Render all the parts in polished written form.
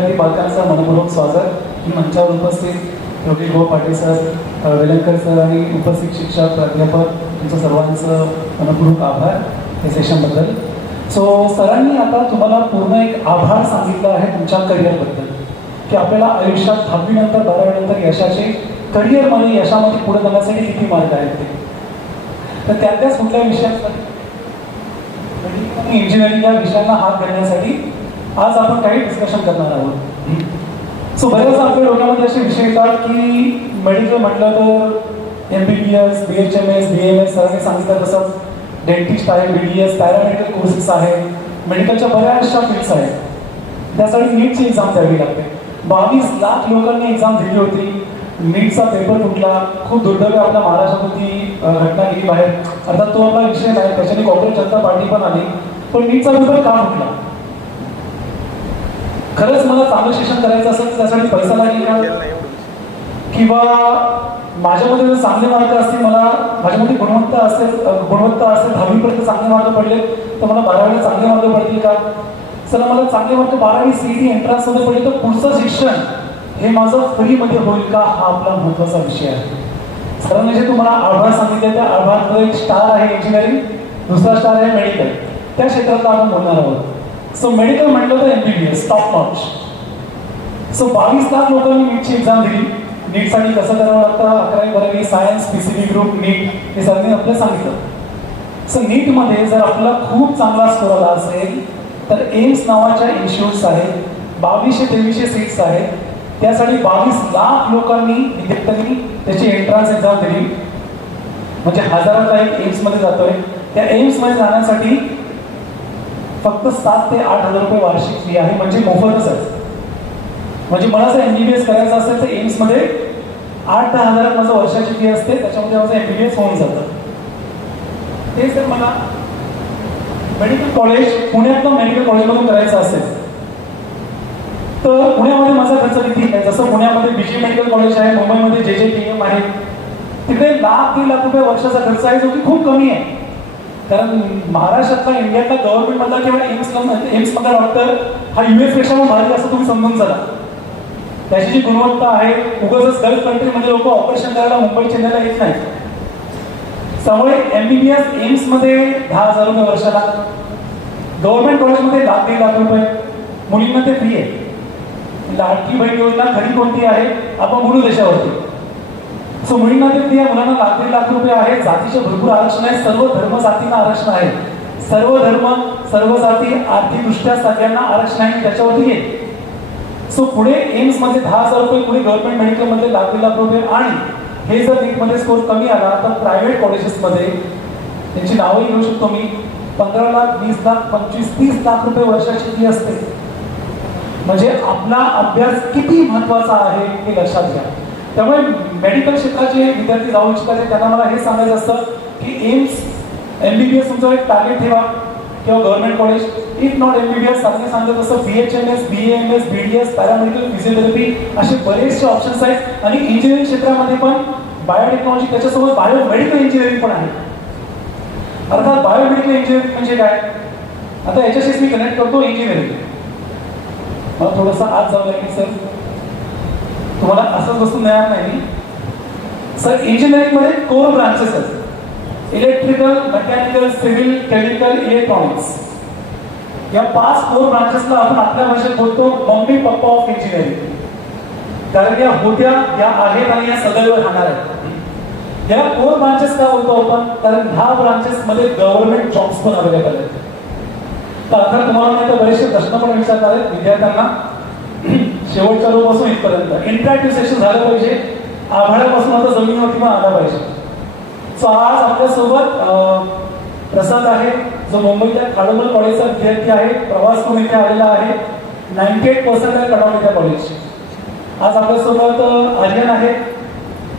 विद्यार्थी बालकांचं मनपूर्वक स्वागत. मंचावर उपस्थित योगी गो पाटील सर, वेलंकर सर आणि उपस्थित शिक्षक प्राध्यापक तुमचं सर्वांचं मनपूर्वक आभार या सेशनबद्दल. सो सरांनी आता तुम्हाला पूर्ण एक आभार सांगितला आहे तुमच्या करिअरबद्दल, की आपल्याला आयुष्यात 10वी नंतर 12वी नंतर यशाचे करिअरमध्ये यशामध्ये पुढे जाण्यासाठी किती मार्ग आहेत ते. तर त्याच कुठल्या विषयासाठी इंजिनिअरिंग या विषयांना हात घालण्यासाठी आज आपण काही डिस्कशन करणार आहोत. सो बरेचदा आपल्या डोक्यामध्ये असे विषय येतात की मेडिकल म्हटलं तर MBBS, BHMS, BAMS सरांनी सांगितलं तसं डेंटिस्ट आहे, BDS, पॅरामेडिकल कोर्सेस आहे, मेडिकलच्या बऱ्याचशा फील्ड्स आहेत. त्यासाठी नीटची एक्झाम द्यावी लागते. 22 लाख लोकांनी एक्झाम दिली होती. नीटचा पेपर फुटला. खूप दुर्दैवी आपल्या महाराष्ट्रात ती घटना गेली बाहेर. अर्थात तो आपला विषय नाही, त्याच्याने काँग्रेस जनता पार्टी पण आली. पण नीटचा पेपर का फुटला? खरंच मला चांगलं शिक्षण करायचं असेल तर त्यासाठी पैसा लागेल का? किंवा माझ्यामध्ये जर चांगले मार्क असतील, मला माझ्यामध्ये गुणवत्ता असेल 10वी पर्यंत चांगले मार्क पडले तर मला 12वीला चांगले मार्क पडतील का? चला मला चांगले मार्क 12वी CET एंट्रन्समध्ये पडले तर पुढचं शिक्षण हे माझं फ्रीमध्ये होईल का? हा आपला महत्त्वाचा विषय आहे. सरांनी जे तुम्हाला आभार सांगितले त्या आभारात एक स्टार आहे इंजिनिअरिंग, दुसरा स्टार आहे मेडिकल. त्या क्षेत्रात आपण बोलणार आहोत. सो मेडिकल म्हटलं तर MBBS top notch. So 22 lakh लोकांनी नीटची एक्झाम दिली. नीटसाठी कसं करावं लागतं, 11वी 12वी सायन्स, PCB ग्रुप, नीट हे सरांनी आपल्याला सांगितलं. सो नीटमध्ये जर आपला खूप चांगला स्कोर आला असेल तर एम्स नावाच्या इन्स्टिट्यूट्स आहेत. 2200-2300 सीट्स आहेत. त्यासाठी 22 लाख लोकांनी विद्यार्थ्यांनी त्याची एंट्रन्स एक्झाम दिली. म्हणजे हजाराचा एक एम्समध्ये जातोय. त्या एम्समध्ये जाण्यासाठी फक्त 7 ते 8 हजार रुपये वार्षिक फी आहे, म्हणजे मोफतच आहे. म्हणजे मला जर MBBS करायचं असेल तर एम्समध्ये 8-10 हजार माझं वर्षाची फी असते. त्याच्यामध्ये माझं MBBS होऊन जातं. तेच जर मला मेडिकल कॉलेज पुण्यातलं मेडिकल कॉलेजमधून करायचं असेल तर पुण्यामध्ये माझा खर्च किती आहे? जसं पुण्यामध्ये BG मेडिकल कॉलेज आहे, मुंबईमध्ये JJTM आहे, तिकडे 1-3 लाख रुपये वर्षाचा खर्च आहे, जो की खूप कमी आहे. कारण महाराष्ट्रातला, इंडियातला गव्हर्नमेंटमधला किंवा एम्समधला डॉक्टर हा US पेक्षा पण भारी असं तुम्ही समजून चला. त्याची जी गुणवत्ता आहे, उगाच गल्फ कंट्रीमध्ये लोक ऑपरेशन करायला मुंबई चेन्नईला येत नाही. त्यामुळे MBBS एम्समध्ये 10,000 रुपये वर्षाला, गव्हर्नमेंट कॉलेजमध्ये 1-1.5 लाख रुपये. मुलींना ते फ्री आहे. लाडकी बहीण योजना खरी कोणती आहे आपण बोलू देशावरती. सो मुलींना ते फ्री आहे, मुलांना 1-1.5 लाख रुपये आहे. जातीचे भरपूर आरक्षण आहे. सर्व धर्म जातींना आरक्षण आहे. सर्व धर्म, सर्व जाती, आर्थिकदृष्ट्या सगळ्यांना आरक्षण आहे. त्याच्यावरती येईल. सो पुढे एम्समध्ये 10,000 रुपये, पुढे गव्हर्नमेंट मेडिकलमध्ये 1-1.5 लाख रुपये. आणि हे जर नीटमध्ये स्कोर कमी आला तर प्रायव्हेट कॉलेजेसमध्ये त्यांची नावं घेऊ शकतो मी. 15 लाख, 20 लाख, 25-30 लाख रुपये वर्षाची फी असते. म्हणजे आपला अभ्यास किती महत्वाचा आहे हे लक्षात घ्या. त्यामुळे मेडिकल क्षेत्राचे विद्यार्थी जाऊ इच्छितात त्यांना मला हे सांगायचं असतं की एम्स, MBBS तुमचं एक टार्गेट ठेवा किंवा government college. If not MBBS सांगत असतं BHMS, BAMS, BDS, paramedical, physiotherapy असे बरेचसे ऑप्शन्स आहेत. आणि इंजिनिअरिंग क्षेत्रामध्ये पण बायोटेक्नॉलॉजी, त्याच्यासोबत बायोमेडिकल इंजिनिअरिंग पण आहे. अर्थात बायोमेडिकल इंजिनिअरिंग म्हणजे काय? आता याच्याशीच मी कनेक्ट करतो इंजिनिअरिंग. मला थोडंसं आज जावं लागेल सर, तुम्हाला असंच बसून देणार नाही सर. इंजिनिअरिंगमध्ये कोर ब्रांचेस आहेत. Electrical, mechanical, civil, chemical, electronics या 5 कोर ब्रांचेसला आपण आपल्या भाषेत बोलतो मम्मी पप्पा ऑफ इंजिनिअरिंग. कारण या होत्या, या आहेत आणि या सदैव राहणार आहेत. या कोर ब्रांचेस का बोलतो आपण? कारण ह्या ब्रांचेसमध्ये गव्हर्नमेंट जॉब्स पण अवेलेबल आहेत. तर अर्थात तुम्हाला नाही तर बरेचसे प्रश्न पण विचारणार आहेत विद्यार्थ्यांना शेवटच्या रोपासून इथपर्यंत. इंटरॅक्टिव्ह सेशन झालं पाहिजे. आभाळापासून आता जमिनीवरती पण आला पाहिजे. सो आज आपल्यासोबत प्रसाद आहे, जो मुंबईच्या खाडोबल कॉलेजचा विद्यार्थी आहे. प्रवास करून इथे आलेला आहे. 98% आहे कडावलेल्या कॉलेज. आज आपल्यासोबत आर्यन आहे.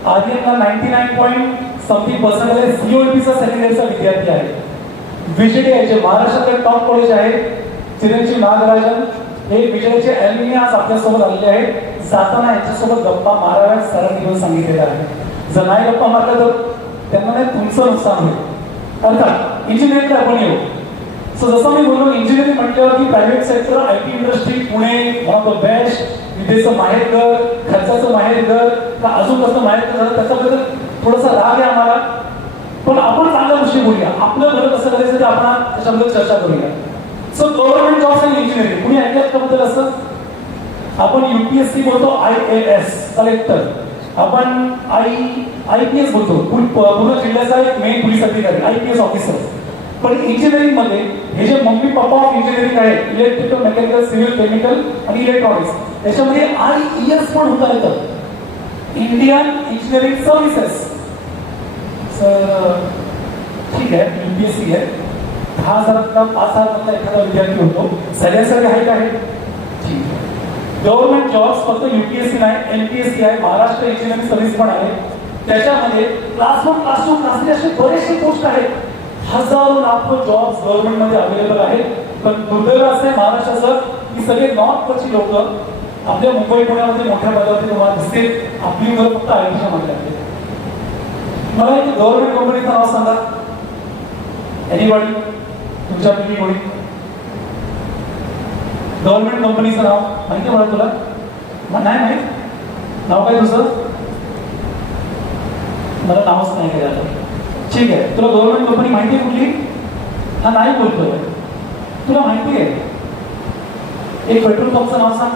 आर्यनला 99.something% आहे. COEPचा सेकंड इयरचा विद्यार्थी आहे. VJD जे महाराष्ट्रातले टॉप कॉलेज आहे, चिरंजीव नागराजन हे विजयाचे ॲल्युमिनी आज आपल्यासोबत आलेले आहेत. जाताना यांच्यासोबत गप्पा माराव्यात सरांनी घेऊन सांगितलेलं आहे. जर नाही गप्पा मारल्या तर त्यांना नाही तुमचं नुकसान होईल. अर्थात इंजिनिअरिंगला आपण येऊ. सो जसं मी बोललो, इंजिनिअरिंग म्हटल्यावर की private sector, IT industry, Pune one of the best, विदेचं माहेरघर, खर्चाचं माहेरघर, का अजून कसं माहेरघर झालं त्याच्याबद्दल थोडासा राग आहे आम्हाला. पण आपण चांगल्या गोष्टी बोलूया, आपलं घर कसं करायचं ते आपण त्याच्याबद्दल चर्चा करूया. सो गव्हर्नमेंट जॉब्स आणि इंजिनिअरिंग कुणी ऐकलं त्याबद्दल असं? आपण UPSC बोलतो, IAS कलेक्टर, आपण IPS बोलतो, पूर्ण जिल्ह्याचा एक मेन पोलीस अधिकारी, IPS ऑफिसर. पण इंजिनिअरिंग मध्ये हे जे मम्मी पप्पा ऑफ इंजिनिअरिंग आहे, इलेक्ट्रिकल, मेकॅनिकल, सिव्हिल, केमिकल आणि इलेक्ट्रॉनिक्स, त्याच्यामध्ये IES पण होता येतं, इंडियन इंजिनिअरिंग सर्व्हिसेस. सर ठीक आहे, UPSC आहे, 10,000 5,000 एखादा विद्यार्थी होतो, सगळ्यासाठी आहे का? ठीक आहे. गव्हर्नमेंट जॉब्स फक्त UPSC नाही, NPSC आहे, महाराष्ट्र इंजिनिअरिंग सर्व्हिस पण आहे. त्याच्यामध्ये क्लास 1, क्लास 2, क्लास 3 असे बरेचसे पोस्ट आहेत. हजारो लाखो जॉब्स गव्हर्नमेंटमध्ये अवेलेबल आहेत. पण दुर्दैव असं आहे महाराष्ट्राचं की सगळे नॉर्थकडची लोक आपल्या मुंबई पुण्यामध्ये मोठ्या पदावरती तुम्हाला दिसतील, आपली मुलं फक्त ITच्या मध्ये आहेत. मला एक गव्हर्नमेंट कंपनीचं नाव सांगा, एनिबॉडी तुमच्या पिढी कोणी गव्हर्नमेंट कंपनीचं नाव माहिती आहे मला? तुला नाही माहित? नाव काय तुझं? मला नावच नाही केलं. ठीक आहे, तुला गव्हर्नमेंट कंपनी माहिती आहे कुठली? हा नाही बोलतोय, तुला माहिती आहे एक पेट्रोल पंपचं नाव सांग.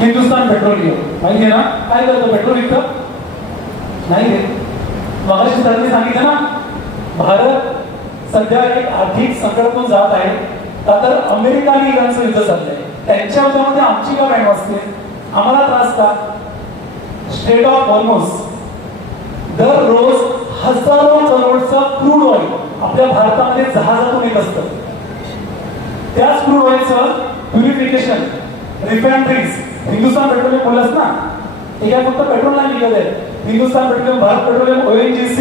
हिंदुस्तान पेट्रोलियम माहिती आहे ना? काय करतो पेट्रोल विकतं? नाही रे, मगाशी सरांनी सांगितलं ना, भारत सध्या एक आर्थिक संकटातून जात आहे, का तर अमेरिका आणि इराणचं युद्ध चाललंय. त्यांच्या युद्धामध्ये आमची का बँड वाजते? आम्हाला त्रास का? स्ट्रेट ऑफ हॉर्मुझ दररोज हजारो करोडचा क्रूड ऑइल आपल्या भारतामध्ये जहाजातून येत असतं. त्याच क्रूड ऑइलचं प्युरिफिकेशन, रिफायनरीज, हिंदुस्तान पेट्रोलियम बोललास ना, हे काय फक्त पेट्रोल नाही विकत आहे. Hindustan Petroleum, Bharat Petroleum, ONGC,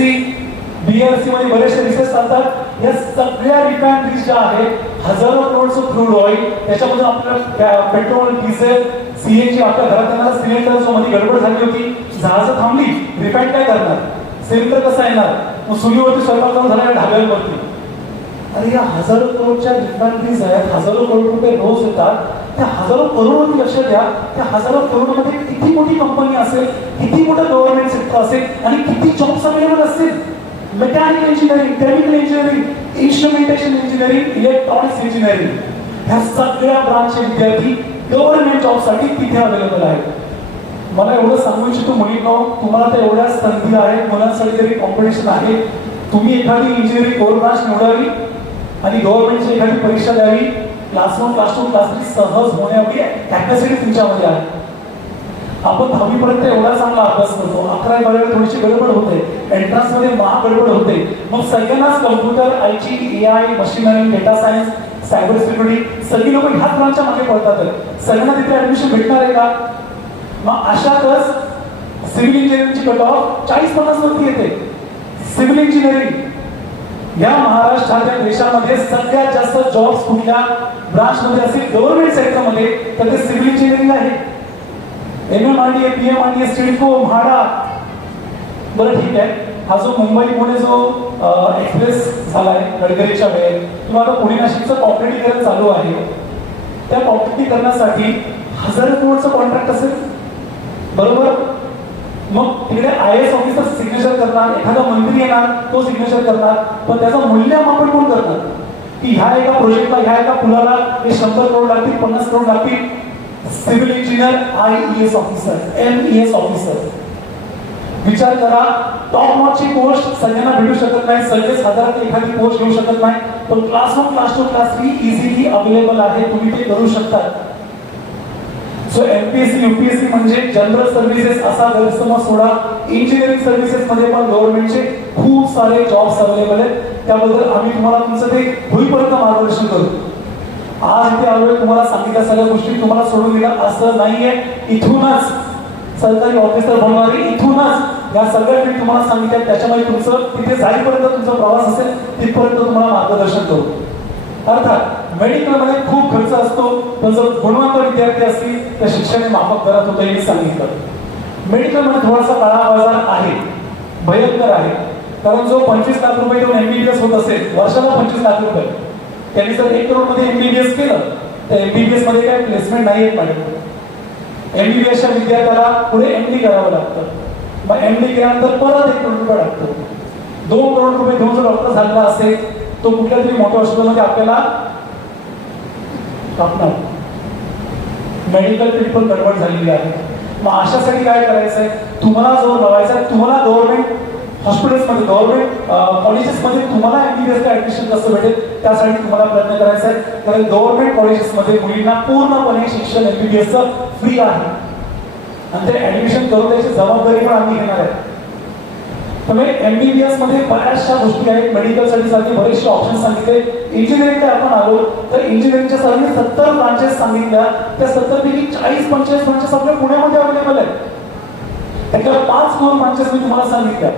BRC मध्ये बरेचसे रिसर्च चालतात. या सगळ्या रिफायनरीज ज्या आहेत, हजारो करोडचं क्रूड ऑइल, त्याच्यामधून आपल्याला पेट्रोल, डिझेल, CNG, आपल्या घरात येणारा सिलेंडर जो मध्ये गडबड झाली होती, जहाजं थांबली, रिफाईन काय करणार? सिलेंडर कसा येणार? मग चुलीवरती स्वयंपाक करून झाला ढाब्यावरती. अरे या हजारो करोडच्या रिफायनरीज आहेत, हजारो करोड रुपये रोज येतात. त्या हजारो करोडवरती लक्ष द्या, त्या हजारो करोडमध्ये किती मोठी कंपनी असेल, किती मोठं गव्हर्नमेंट सेक्टर असेल आणि किती जॉब्स अवेलेबल असतील. Mechanical engineering, chemical engineering, instrumentation engineering, electronics engineering, ह्या सगळ्या ब्रांचचे विद्यार्थी गव्हर्नमेंट जॉबसाठी तिथे अवेलेबल आहेत. मला एवढं सांगू इच्छितो मुलींनो, तुम्हाला तर एवढ्या संधी आहेत, मुलांसाठी तरी कॉम्पिटिशन आहे. तुम्ही एखादी इंजिनिअरिंग कोर ब्रांच निवडावी आणि गव्हर्नमेंटची एखादी परीक्षा द्यावी. क्लास 1, क्लास 2, क्लास 3 सहज होण्याची कॅपॅसिटी तुमच्यामध्ये आहे. आपण 10वी पर्यंत एवढा चांगला अभ्यास करतो, 11वी 12वी थोडीशी गडबड होते, एंट्रन्स मध्ये गडबड होते. मग सगळ्यांनाच computer, IT, AI, machine learning, data science, cyber security, सगळी लोक ह्याच ब्रांचच्या मागे पडतात. सगळ्यांना तिथे ऍडमिशन भेटणार आहे का? मग अशातच सिव्हिल इंजिनिअरिंगची कट ऑफ 40-50 वरती येते. सिव्हिल इंजिनिअरिंग या महाराष्ट्राच्या देशामध्ये सगळ्यात जास्त जॉब्स कुठल्या ब्रांच मध्ये असेल गव्हर्नमेंट सेक्टरमध्ये, तर ते सिव्हिल इंजिनिअरिंग आहे. MMRDA, PMRDA, CIDCO, MHADA. बरं ठीक आहे, हा जो मुंबई पुणे जो एक्सप्रेस झालाय गडकरीच्या वेळेत, किंवा आता पुणे नाशिकचं कॉन्क्रिटीकरण चालू आहे, त्या कॉन्क्रिटीकरणासाठी हजारो करोडचं कॉन्ट्रॅक्ट असेल, बरोबर? मग तिकडे IAS ऑफिसर सिग्नेचर करणार, एखादा मंत्री येणार तो सिग्नेचर करणार, पण त्याचं मूल्यमापन कोण करणार? की ह्या एका प्रोजेक्टला, ह्या एका पुलाला हे 100 करोड लागतील, 50 करोड लागतील. Civil engineer, IES officer, MES officer. विचार करा, टॉप नॉटची पोस्ट सगळ्यांना भेटू शकत नाही, सगळेच हजारात एखादी पोस्ट घेऊ शकत नाही, पण class 1, class 2, class 3 easily available आहे, तुम्ही ते करू शकता. सो MPSC, UPSC म्हणजे जनरल सर्व्हिसेस असा गैरसमज सोडा. इंजिनिअरिंग सर्व्हिसेस मध्ये पण गव्हर्नमेंटचे खूप सारे जॉब्स अवेलेबल आहेत. त्याबद्दल आम्ही तुम्हाला तुमचं ते होईपर्यंत मार्गदर्शन करू. आज इथे आलोय, तुम्हाला सांगितल्या सगळ्या गोष्टी तुम्हाला सोडून दिल्या असं नाहीये. इथूनच सरकारी ऑफिसर बनणारी, इथूनच या सगळ्या मी तुम्हाला सांगितल्या, त्याच्यामुळे तुमचं तिथे जाईपर्यंत तुमचा प्रवास असेल तिथपर्यंत तुम्हाला मार्गदर्शन करू. अर्थात मेडिकलमध्ये खूप खर्च असतो, पण जर गुणवंत विद्यार्थी असतील तर शिक्षण माफक दरात होतं हे सांगितलं. मेडिकलमध्ये थोडासा काळा बाजार आहे, भयंकर आहे. कारण जो 25 लाख रुपये देऊन MBBS होत असेल, वर्षाला 25 लाख रुपये, त्यांनी जर 1 करोड मध्ये MBBS केलं तर MBBS मध्ये काय प्लेसमेंट नाही येत मॅडम. MBBSच्या विद्यार्थ्याला पुढे MD करावं लागतं. मग MD केल्यानंतर परत 1 करोड रुपये लागतो. 2 करोड रुपये देऊन जर डॉक्टर झाला असेल तो कुठल्या तरी मोठ्या हॉस्पिटलमध्ये आपल्याला टाकणार. मेडिकल फील्ड पण गडबड झालेली आहे. मग अशासाठी काय करायचंय, तुम्हाला जोर लावायचा आहे, तुम्हाला गव्हर्नमेंट हॉस्पिटल्समध्ये, गव्हर्नमेंट कॉलेजेसमध्ये तुम्हाला MBBSला ऍडमिशन कसं भेटेल त्यासाठी तुम्हाला प्रयत्न करायचा आहे. कारण गव्हर्नमेंट कॉलेजेसमध्ये मुलींना पूर्णपणे शिक्षण MBBSचं फ्री आहे आणि ते ऍडमिशन करून द्यायची जबाबदारी पण आम्ही घेणार आहे. त्यामुळे MBBS मध्ये बऱ्याचशा गोष्टी आहेत. मेडिकलसाठी साठी बरेचसे ऑप्शन सांगितले. इंजिनिअरिंगला आपण आलो तर इंजिनिअरिंगच्या सरांनी 70 ब्रांचेस सांगितल्या. त्या 70 पैकी 40-45 ब्रांचेस आपल्या पुण्यामध्ये अवेलेबल आहेत. त्यातल्या 5 कोर ब्रांचेस मी तुम्हाला सांगितल्या.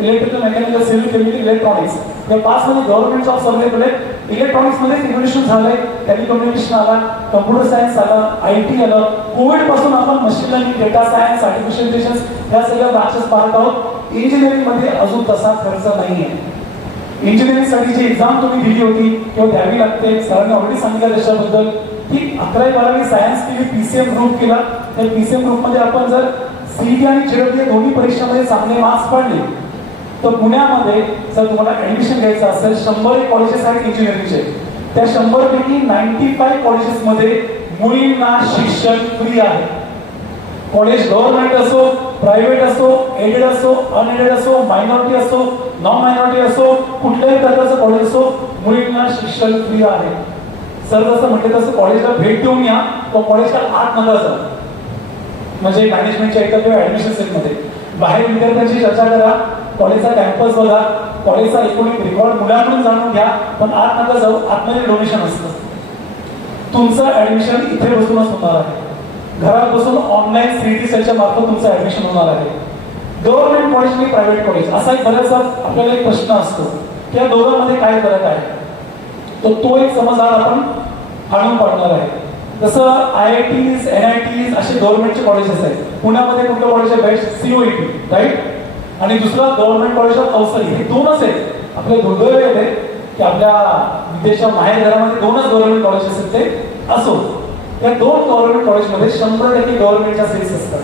Electrical, mechanical, civil, chemical, electronics. या 5 मध्ये गव्हर्नमेंट जॉब्स अवेलेबल आहेत. इलेक्ट्रॉनिक्स मध्ये इव्होल्युशन झालंय, टेलिकम्युनिकेशन आला, कम्प्युटर सायन्स आला, IT आलं. कोविड पासून आपण machine learning, data science, artificial intelligence या सगळ्या ब्रांचेस पाहत आहोत. इंजिनिअरिंग मध्ये अजून तसा खर्च नाहीये. इंजिनिअरिंग साठी जी एक्झाम तुम्ही दिली होती किंवा द्यावी लागते, सरांनी ऑलरेडी सांगितलं त्याच्याबद्दल की 11वी-12वी सायन्स केली, PCM ग्रुप केला. त्या PCM ग्रुप मध्ये आपण जर CET आणि JEE दोन्ही परीक्षांमध्ये चांगले मार्क्स पडले तर पुण्यामध्ये जर तुम्हाला ऍडमिशन घ्यायचं असेल, 100 कॉलेजेस आहेत इंजिनिअरिंगचे. त्या 100 पैकी 95 कॉलेजेसमध्ये मुलींना शिक्षण फ्री आहे. कॉलेज गव्हर्नमेंट असो, प्रायव्हेट असो, एडेड असो, अनएडेड असो, मायनॉरिटी असो, नॉन मायनॉरिटी असो, कुठल्याही प्रकारचं कॉलेज असो, मुलींना शिक्षण फ्री आहे. सर जसं म्हटलं तसं कॉलेजला भेट देऊन या, तो कॉलेजच्या आत नका जा. म्हणजे मॅनेजमेंटच्या एका किंवा ऍडमिशन सेलमध्ये बाहेर विद्यार्थ्यांची चर्चा करा, कॉलेजचा कॅम्पस बघा, कॉलेजचा एकूण रेकॉर्ड मुलांकडून जाणून घ्या, पण आत नका जाऊ. आतमध्ये डोनेशन असतं. तुमचं ऍडमिशन इथे बसूनच होणार आहे. घरात बसून ऑनलाईन CET सेलच्या मार्फत तुमचं ऍडमिशन होणार आहे. गव्हर्नमेंट कॉलेज आणि प्रायव्हेट कॉलेज असा एक बऱ्याचसा आपल्याला एक प्रश्न असतो की या दोघांमध्ये काय फरक आहे. तो एक समज आज आपण हाणून पाडणार आहे. जसं IITs, NITs असे गव्हर्नमेंटचे कॉलेजेस आहेत. पुण्यामध्ये कुठलं कॉलेज आहे बेस्ट? COET, right. आणि दुसरं गव्हर्नमेंट कॉलेज ऑफ कौसली. हे 2च आहेत. आपले दुर्दैव येते की आपल्या विदेशच्या माहेर घरामध्ये 2च गव्हर्नमेंट कॉलेजेस आहेत. ते असो, या 2 गव्हर्नमेंट कॉलेजमध्ये 100% गव्हर्नमेंटच्या सीट्स असतात.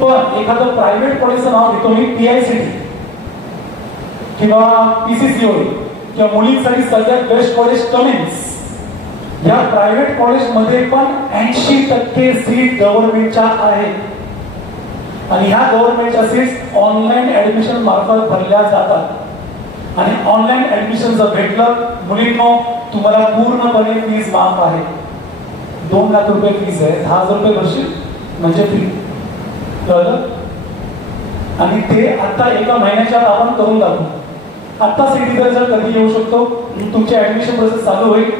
पण एखादं प्रायव्हेट कॉलेजचं नाव घेतो मी, PICT किंवा PCCOE किंवा मुलींसाठी सगळ्यात बेस्ट कॉलेज कमिन्स. या प्रायव्हेट कॉलेजमध्ये पण 80% सीट गव्हर्नमेंटच्या आहेत आणि ह्या गव्हर्नमेंटच्या सीट्स ऑनलाईन ऍडमिशन मार्फत भरल्या जातात. आणि ऑनलाईन ऍडमिशन जर भेटलं मुलींनो, तुम्हाला पूर्णपणे फीस माफ आहे. 2 लाख रुपये फीस आहे. 10,000 रुपये भरशील म्हणजे फ्री. कळलं? आणि ते आता एका महिन्याच्या आपण करून दाखवू. आता CET जर कधी येऊ शकतो, तुमची ऍडमिशन प्रोसेस चालू होईल.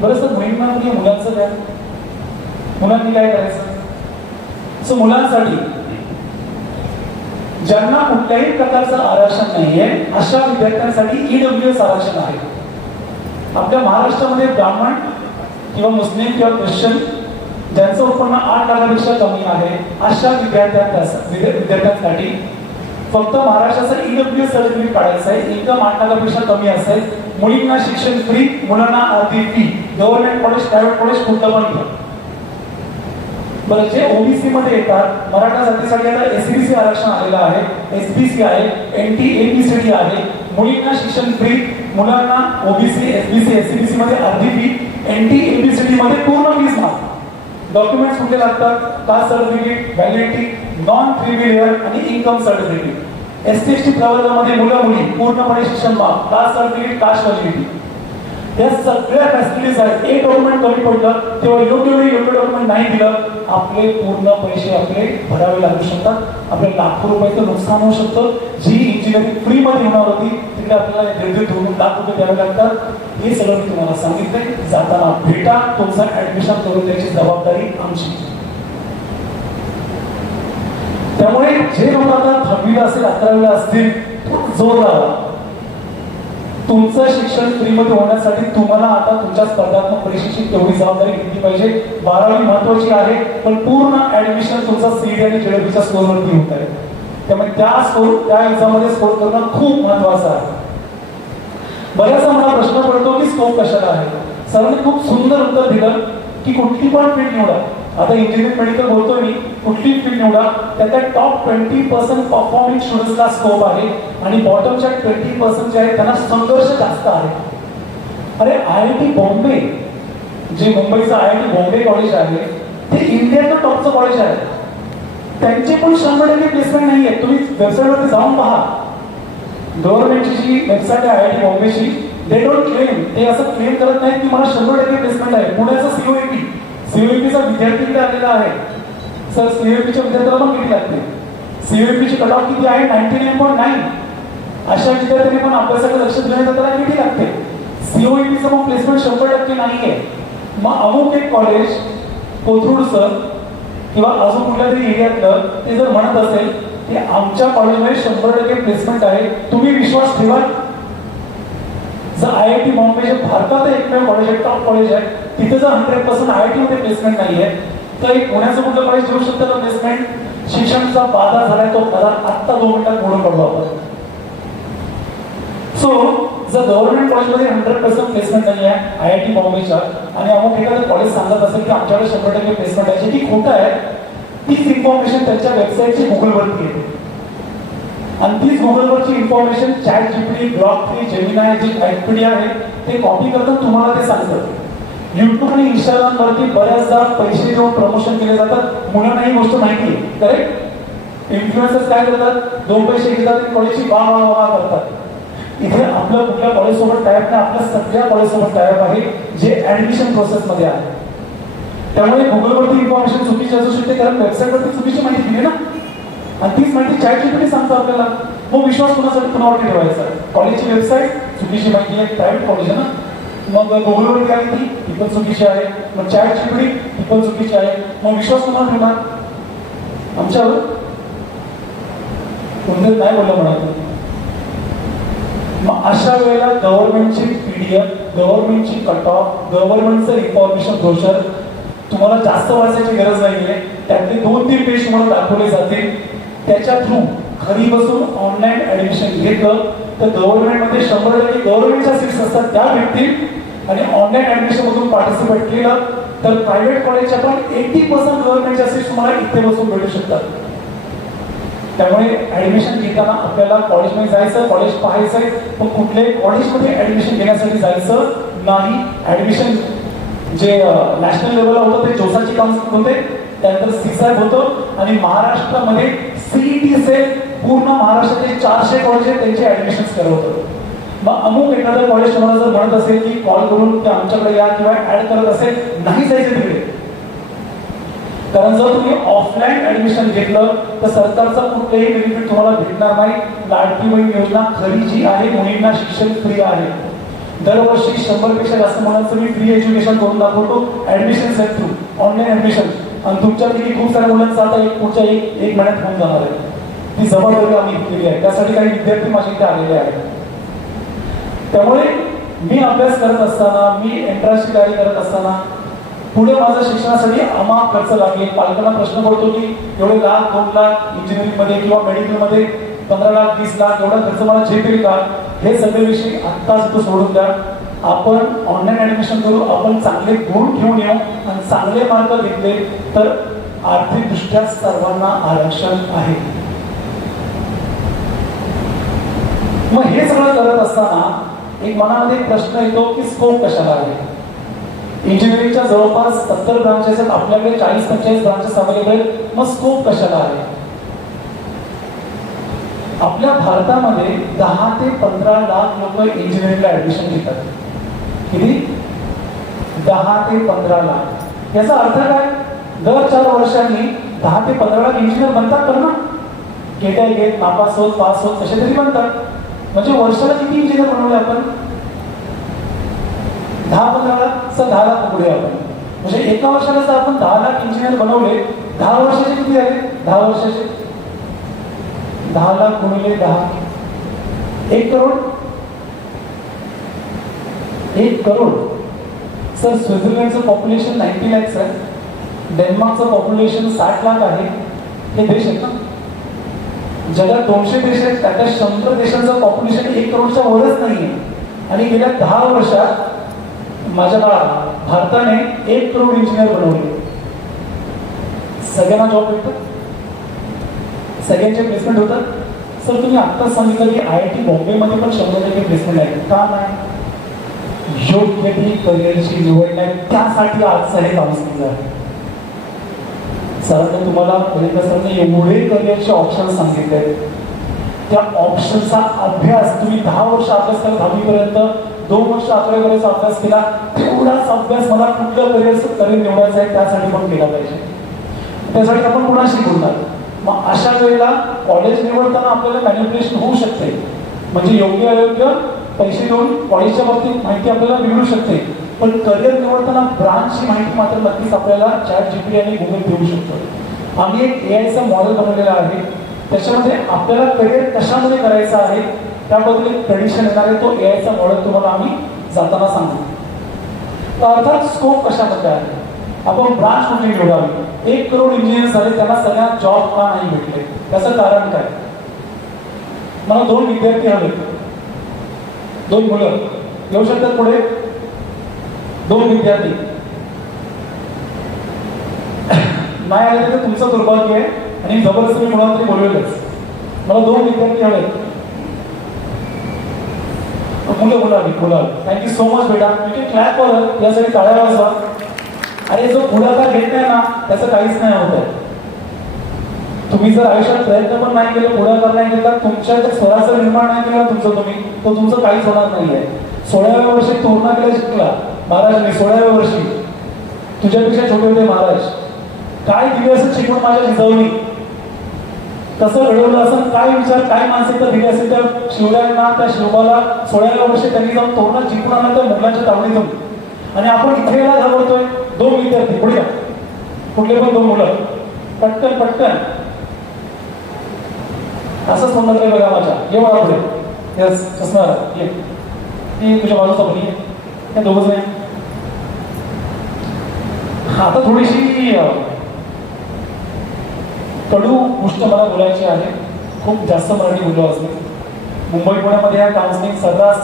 बरंच मुलींना म्हणजे मुलांचं काय, मुलांनी काय करायचं? सो मुलांसाठी ज्यांना कुठल्याही प्रकारचं आरक्षण नाहीये अशा विद्यार्थ्यांसाठी EWS आरक्षण आहे. आपल्या महाराष्ट्रामध्ये ब्राह्मण किंवा मुस्लिम किंवा ख्रिश्चन ज्यांचं उत्पन्न 8 लाखापेक्षा कमी आहे अशा विद्यार्थ्यांसाठी फक्त महाराष्ट्राचं EWS सर्टिफिकेट काढायचं आहे. इन्कम 8 लाखापेक्षा कमी असेल. मुलींना शिक्षण फ्री, मुलांना अर्धी fee. Government college, private college कुठलं पण घ्या. बरं, जे OBC मध्ये येतात, मराठा जातीसाठी आता SCBC आरक्षण आलेलं आहे, SBC आहे, NT ABCD आहे. मुलींना शिक्षण फ्री, मुलांना OBC, SBC, SCBC मध्ये अर्धी फी, NT ABCD मध्ये पूर्ण फीस माफ. डॉक्युमेंट्स कुठले लागतात? Caste certificate, validity, non criminal year आणि इन्कम सर्टिफिकेट. ST प्रवर्गामध्ये मुलं मुली पूर्णपणे शिक्षण माफ, कास्ट सर्टिफिकेट, कास्ट व्हॅलिडिटी, या सगळ्या फॅसिलिटीज आहेत. एक डॉक्युमेंट कमी पडलं तेव्हा योग्य डॉक्युमेंट नाही दिलं, आपले पूर्ण पैसे आपले भरावे लागू शकतात. आपले लाखो रुपयाचं नुकसान होऊ शकतं. जी इंजिनिअरिंग फ्री मध्ये होणार होती तिकडे आपल्याला 1.5-2 लाख रुपये द्यावे लागतात. हे सगळं मी तुम्हाला सांगितलंय. जाताना भेटा, तुमचं ऍडमिशन करून द्यायची जबाबदारी आमची. त्यामुळे जे लोक आता 10वीला असेल, 11वीला असतील, जोर लावा. तुमचं शिक्षण फ्रीमध्ये होण्यासाठी तुम्हाला आता तुमच्या स्पर्धात्मक परीक्षेची तेवढी जबाबदारी घेतली पाहिजे. 12वी महत्वाची आहे, पण पूर्ण ऍडमिशन तुमचा CET आणि JEE च्या स्कोरवरती होत आहे. त्यामुळे त्या एक्झाममध्ये स्कोर करणं खूप महत्वाचं आहे. बऱ्याचदा मला प्रश्न पडतो की स्कोप कशाला आहे. सरांनी खूप सुंदर उत्तर दिलं की कुठली पण फील्ड निवडा. आता इंजिनिअरिंग मेडिकल बोलतोय मी, कुठली फील्ड निवडा त्याच्या टॉप 20% परफॉर्मिंग स्टुडंट्सला स्कोप आहे आणि बॉटमच्या 20% जे आहे त्यांना संघर्ष जास्त आहे. अरे IIT बॉम्बे, जे मुंबईचं IIT बॉम्बे कॉलेज आहे ते इंडियाचं टॉपचं कॉलेज आहे. त्यांचे पण 100% प्लेसमेंट नाही आहे. तुम्ही वेबसाईटवरती जाऊन पहा. गव्हर्नमेंटची जी वेबसाईट आहे IIT बॉम्बेची, दे डोंट क्लेम, ते असं क्लेम करत नाहीत की मला 100% प्लेसमेंट आहे. पुण्याचं COEP चा विद्यार्थी इकडे आलेला आहे. सर COEPच्या विद्यार्थ्याला पण किती लागते? COEPची कट ऑफ किती आहे? 99.9. अशा विद्यार्थ्यांनी पण अभ्यासाकडे लक्ष दिल्यानंतर त्याला किती लागते? COEPचं मग प्लेसमेंट 100% नाही आहे. मग अमुक एक कॉलेज कोथरूडचं किंवा अजून कुठल्या तरी एरियातलं ते जर म्हणत असेल की आमच्या कॉलेजमध्ये 100% प्लेसमेंट आहे, तुम्ही विश्वास ठेवा? जर IIT बॉम्बे जे भारतात एकमेव कॉलेज आहे, टॉप कॉलेज आहे, तिथे जर 100% IIT मध्ये प्लेसमेंट नाहीये, तर एक पुण्याचं कुठलं कॉलेज देऊ शकतं का प्लेसमेंट? शिक्षणाचा बाधा झालाय तो पदार्थ आत्ता 2 मिनिटात मोडून काढू आपण. सो जर गव्हर्नमेंट कॉलेजमध्ये 100% प्लेसमेंट नाही आहे IIT बॉम्बेच्या आणि अमुक एखादं कॉलेज सांगत असेल की आमच्याकडे 100% प्लेसमेंट आहे, जे की खोटं आहे, तीच इन्फॉर्मेशन त्यांच्या वेबसाईटची गुगलवरती येते. आणि तीच गुगलवरची इन्फॉर्मेशन ChatGPT, Grok3, Gemini, जे Wikipedia आहे ते कॉपी करतात, तुम्हाला ते सांगतात. YouTube आणि Instagram वरती बऱ्याचदा पैसे देऊन प्रमोशन केले जातात. मुलांना ही गोष्ट माहिती आहे, करेक्ट? इन्फ्लुएन्सर्स काय करतात? 2 पैसे घेतात, कॉलेजची वाह करतात. इथे आपलं कुठल्या कॉलेज सोबत टायप नाही, आपल्या सगळ्या कॉलेज सोबत टायप आहे जे ऍडमिशन प्रोसेस मध्ये आहे. त्यामुळे गुगलवरती इन्फॉर्मेशन चुकीची असू शकते, कारण वेबसाईटवरती चुकीची माहिती दिली ना, आणि तीच माहिती ChatGPT सांगतो आपल्याला. मग विश्वास कुणासाठी कुणावरती ठेवायचा? कॉलेजची वेबसाईट चुकीची माहिती आहे, प्रायव्हेट कॉलेज आहे ना, मग गुगलवरती आली ती पण चुकीची आहे, मग ChatGPT ती पण चुकीची आहे, मग विश्वास कुणावर ठेवणार? आमच्यावर कोणते नाही बोललं म्हणा. मग अशा वेळेला गव्हर्नमेंटची PDF, गव्हर्नमेंटची कट ऑफ, गव्हर्नमेंटचं इन्फॉर्मेशन ब्रोशर तुम्हाला जास्त वाचायची गरज नाहीये. त्यातले 2-3 पेज तुम्हाला दाखवले जातील. त्याच्या थ्रू घरी बसून ऑनलाईन ऍडमिशन घेतलं तर गव्हर्नमेंटमध्ये 100% गव्हर्नमेंटच्या सीट्स असतात त्या भेटतील. आणि ऑनलाईन ऍडमिशन मधून पार्टिसिपेट केलं तर प्रायव्हेट कॉलेजच्या पण 80% गव्हर्नमेंटच्या सीट्स तुम्हाला इथे बसून भेटू शकतात. त्यामुळे ऍडमिशन घेताना आपल्याला कॉलेजमध्ये जायचं, कॉलेज पाहायचंय, पण कुठल्याही कॉलेजमध्ये ऍडमिशन घेण्यासाठी जायचं नाही. ऍडमिशन जे नॅशनल लेवलला होतं ते जोसाची काम होते, त्यानंतर CSAT होतं आणि महाराष्ट्रामध्ये CET सेल पूर्ण महाराष्ट्राचे 400 कॉलेज आहेत त्यांचे ऍडमिशन करवतं. मग अमुक एखादं कॉलेज तुम्हाला जर म्हणत असेल की कॉल करून ते आमच्याकडे या किंवा ऍड करत असेल, नाही जायचं तिकडे. कारण जर तुम्ही ऑफलाईन ऍडमिशन घेतलं तर सरकारचा कुठलेही बेनिफिट तुम्हाला भेटणार नाही. लाडकी बहीण योजना खरी जी आहे, मुलींना शिक्षण फ्री आहे. दरवर्षी 100 पेक्षा जास्त मुलांचं मी फ्री एज्युकेशन करून दाखवतो admission set through, online admission. आणि तुमच्यापैकी खूप साऱ्या मुलांचं आता पुढच्या एक महिन्यात होऊन जाणार आहे. ती जबाबदारी आम्ही घेतलेली आहे, त्यासाठी काही विद्यार्थी माझ्या इथे आलेले आहेत. त्यामुळे मी अभ्यास करत असताना, मी एंट्रन्सची तयारी करत असताना पुढे माझ्या शिक्षणासाठी अमाप खर्च लागेल. पालकांना प्रश्न पडतो की एवढे लाख 2 लाख इंजिनिअरिंगमध्ये किंवा मेडिकलमध्ये 15 लाख 20 लाख एवढा खर्च मला झेपेल का? हे सगळे विषय आत्ताच तो सोडून द्या. आपण ऑनलाईन ऍडमिशन करू, आपण चांगले गुण घेऊन येऊ आणि चांगले मार्क घेतले तर आर्थिकदृष्ट्या सर्वांना आरक्षण आहे. मग हे सगळं करत असताना एक मनामध्ये प्रश्न येतो की स्कोप कशाला आहे? इंजिनिअरिंगच्या जवळपास 70 ब्रांचेस आहेत, आपल्याकडे 40-45 ब्रांचेस अवेलेबल आहेत. मग स्कोप कशाला आहे? आपल्या भारतामध्ये 10 ते 15 लाख लोक इंजिनिअरिंगला ऍडमिशन घेतात. किती? 10 ते 15 लाख. याचा अर्थ काय? दर 4 वर्षांनी 10 ते 15 लाख इंजिनियर बनतात तर ना, केट्या घेत नापास होत पास होत कसे तरी बनतात. म्हणजे वर्षाला किती इंजिनियर बनवले आपण? 10-15 लाख. 10 लाख पुढे आपण, म्हणजे एका वर्षाला जर आपण 10 लाख इंजिनियर बनवले, 10 वर्षाचे किती झाले? 10 वर्षाचे 10 लाख गुणिले 10, 1 करोड. 1 करोड. सर स्वित्झर्लंडचं पॉप्युलेशन 90 लाख आहे, डेन्मार्कचं पॉप्युलेशन 60 लाख आहे. हे देश आहेत ना. जगात 200 देश आहेत, त्याच्या 100 देशांचं पॉप्युलेशन 1 करोडच्या वरच नाहीये. आणि गेल्या 10 वर्षात माझ्या भारताने 1 करोड इंजिनियर बनवले. सगळ्यांना जॉब भेटतात, सगळ्यांचे प्लेसमेंट होतात. सर तुम्ही आत्ताच सांगितलं की IIT बॉम्बेमध्ये पण 100% प्लेसमेंट आहे. का नाही? योग्य ती करिअरची निवड नाही, त्यासाठी आजचं हे काउन्सिलिंग आहे. सरांनी तुम्हाला सरांनी एवढे करिअरचे ऑप्शन सांगितले, त्या ऑप्शनचा अभ्यास तुम्ही 10 वर्ष अभ्यास केला, 10वीपर्यंत 2 वर्ष 11वीपर्यंत अभ्यास केला, तेवढाच अभ्यास मला कुठलं करिअर निवडायचं आहे त्यासाठी पण केला पाहिजे. त्यासाठी आपण कोणाशी बोलणार? मग अशा वेळेला कॉलेज निवडताना आपल्याला मॅनिप्युलेशन होऊ शकते. म्हणजे योग्य अयोग्य पैसे देऊन कॉलेजच्या बाबतीत माहिती आपल्याला मिळू शकते. पण करिअर निवडताना ब्रांचची माहिती मात्र नक्कीच आपल्याला ChatGPT आणि गुगल देऊ शकतो. आम्ही एक AIचं मॉडेल बनवलेलं आहे, त्याच्यामध्ये आपल्याला करिअर कशामध्ये करायचं आहे त्याबद्दल एक प्रेडिक्शन येणार आहे. तो AIचा मॉडेल तुम्हाला आम्ही जाताना सांगू. अर्थात स्कोप कशामध्ये आहे, आपण ब्रांच कुठली निवडावी. 1 करोड इंजिनियर झाले, त्यांना सगळ्यांना जॉब का नाही भेटले, त्याचं कारण काय? मला 2 विद्यार्थी हवे, 2 मुलं येऊ शकतात पुढे. 2 विद्यार्थी नाही आले तर तुमचं दुर्भाग्य आहे आणि जबरदस्ती कोणाला तरी बोलवेलच. मला 2 विद्यार्थी हवे, मुलं बोलावी. थँक्यू सो मच बेटा. मी क्लॅप कर यासाठी टाळ्या वाजवा. अरे जो पुढाकार घेत नाही ना त्याचं काहीच नाही होत आहे. तुम्ही जर आयुष्यात प्रयत्न पण नाही केले, पुढाकार नाही केला, तुमच्या स्वराचं निर्माण नाही केला तो तुमचं काहीच होणार नाहीये. 16व्या वर्षी तोरणा केला शिकला महाराजांनी. 16व्या वर्षी तुझ्यापेक्षा छोटे होते महाराज. काय दिले असं शिकवून माझ्या जिजाऊनी, कसं घडवलं असं, काय विचार काय मानसिकता दिली असेल त्या शिवरायांना, त्या शिवबाला. 16व्या वर्षी त्यांनी जाऊन तोरणा जिंकून आणला त्या मुलांच्या तावडीतून. आणि आपण इथे यायला घाबरतोय. 2 विद्यार्थी पुढे या, कुठले पण 2 मुलं पटकन पटकन असंच म्हणत आहे बघा माझ्या. ये मला पुढे. यस चष्मा ये, ती तुझ्या बाजूचा पण ये, त्या 2 जण. आता थोडीशी कडू गोष्ट मला बोलायची आहे. खूप जास्त मराठी बोललो असेल. मुंबई पुण्यामध्ये या काउन्सिलिंग सर्रास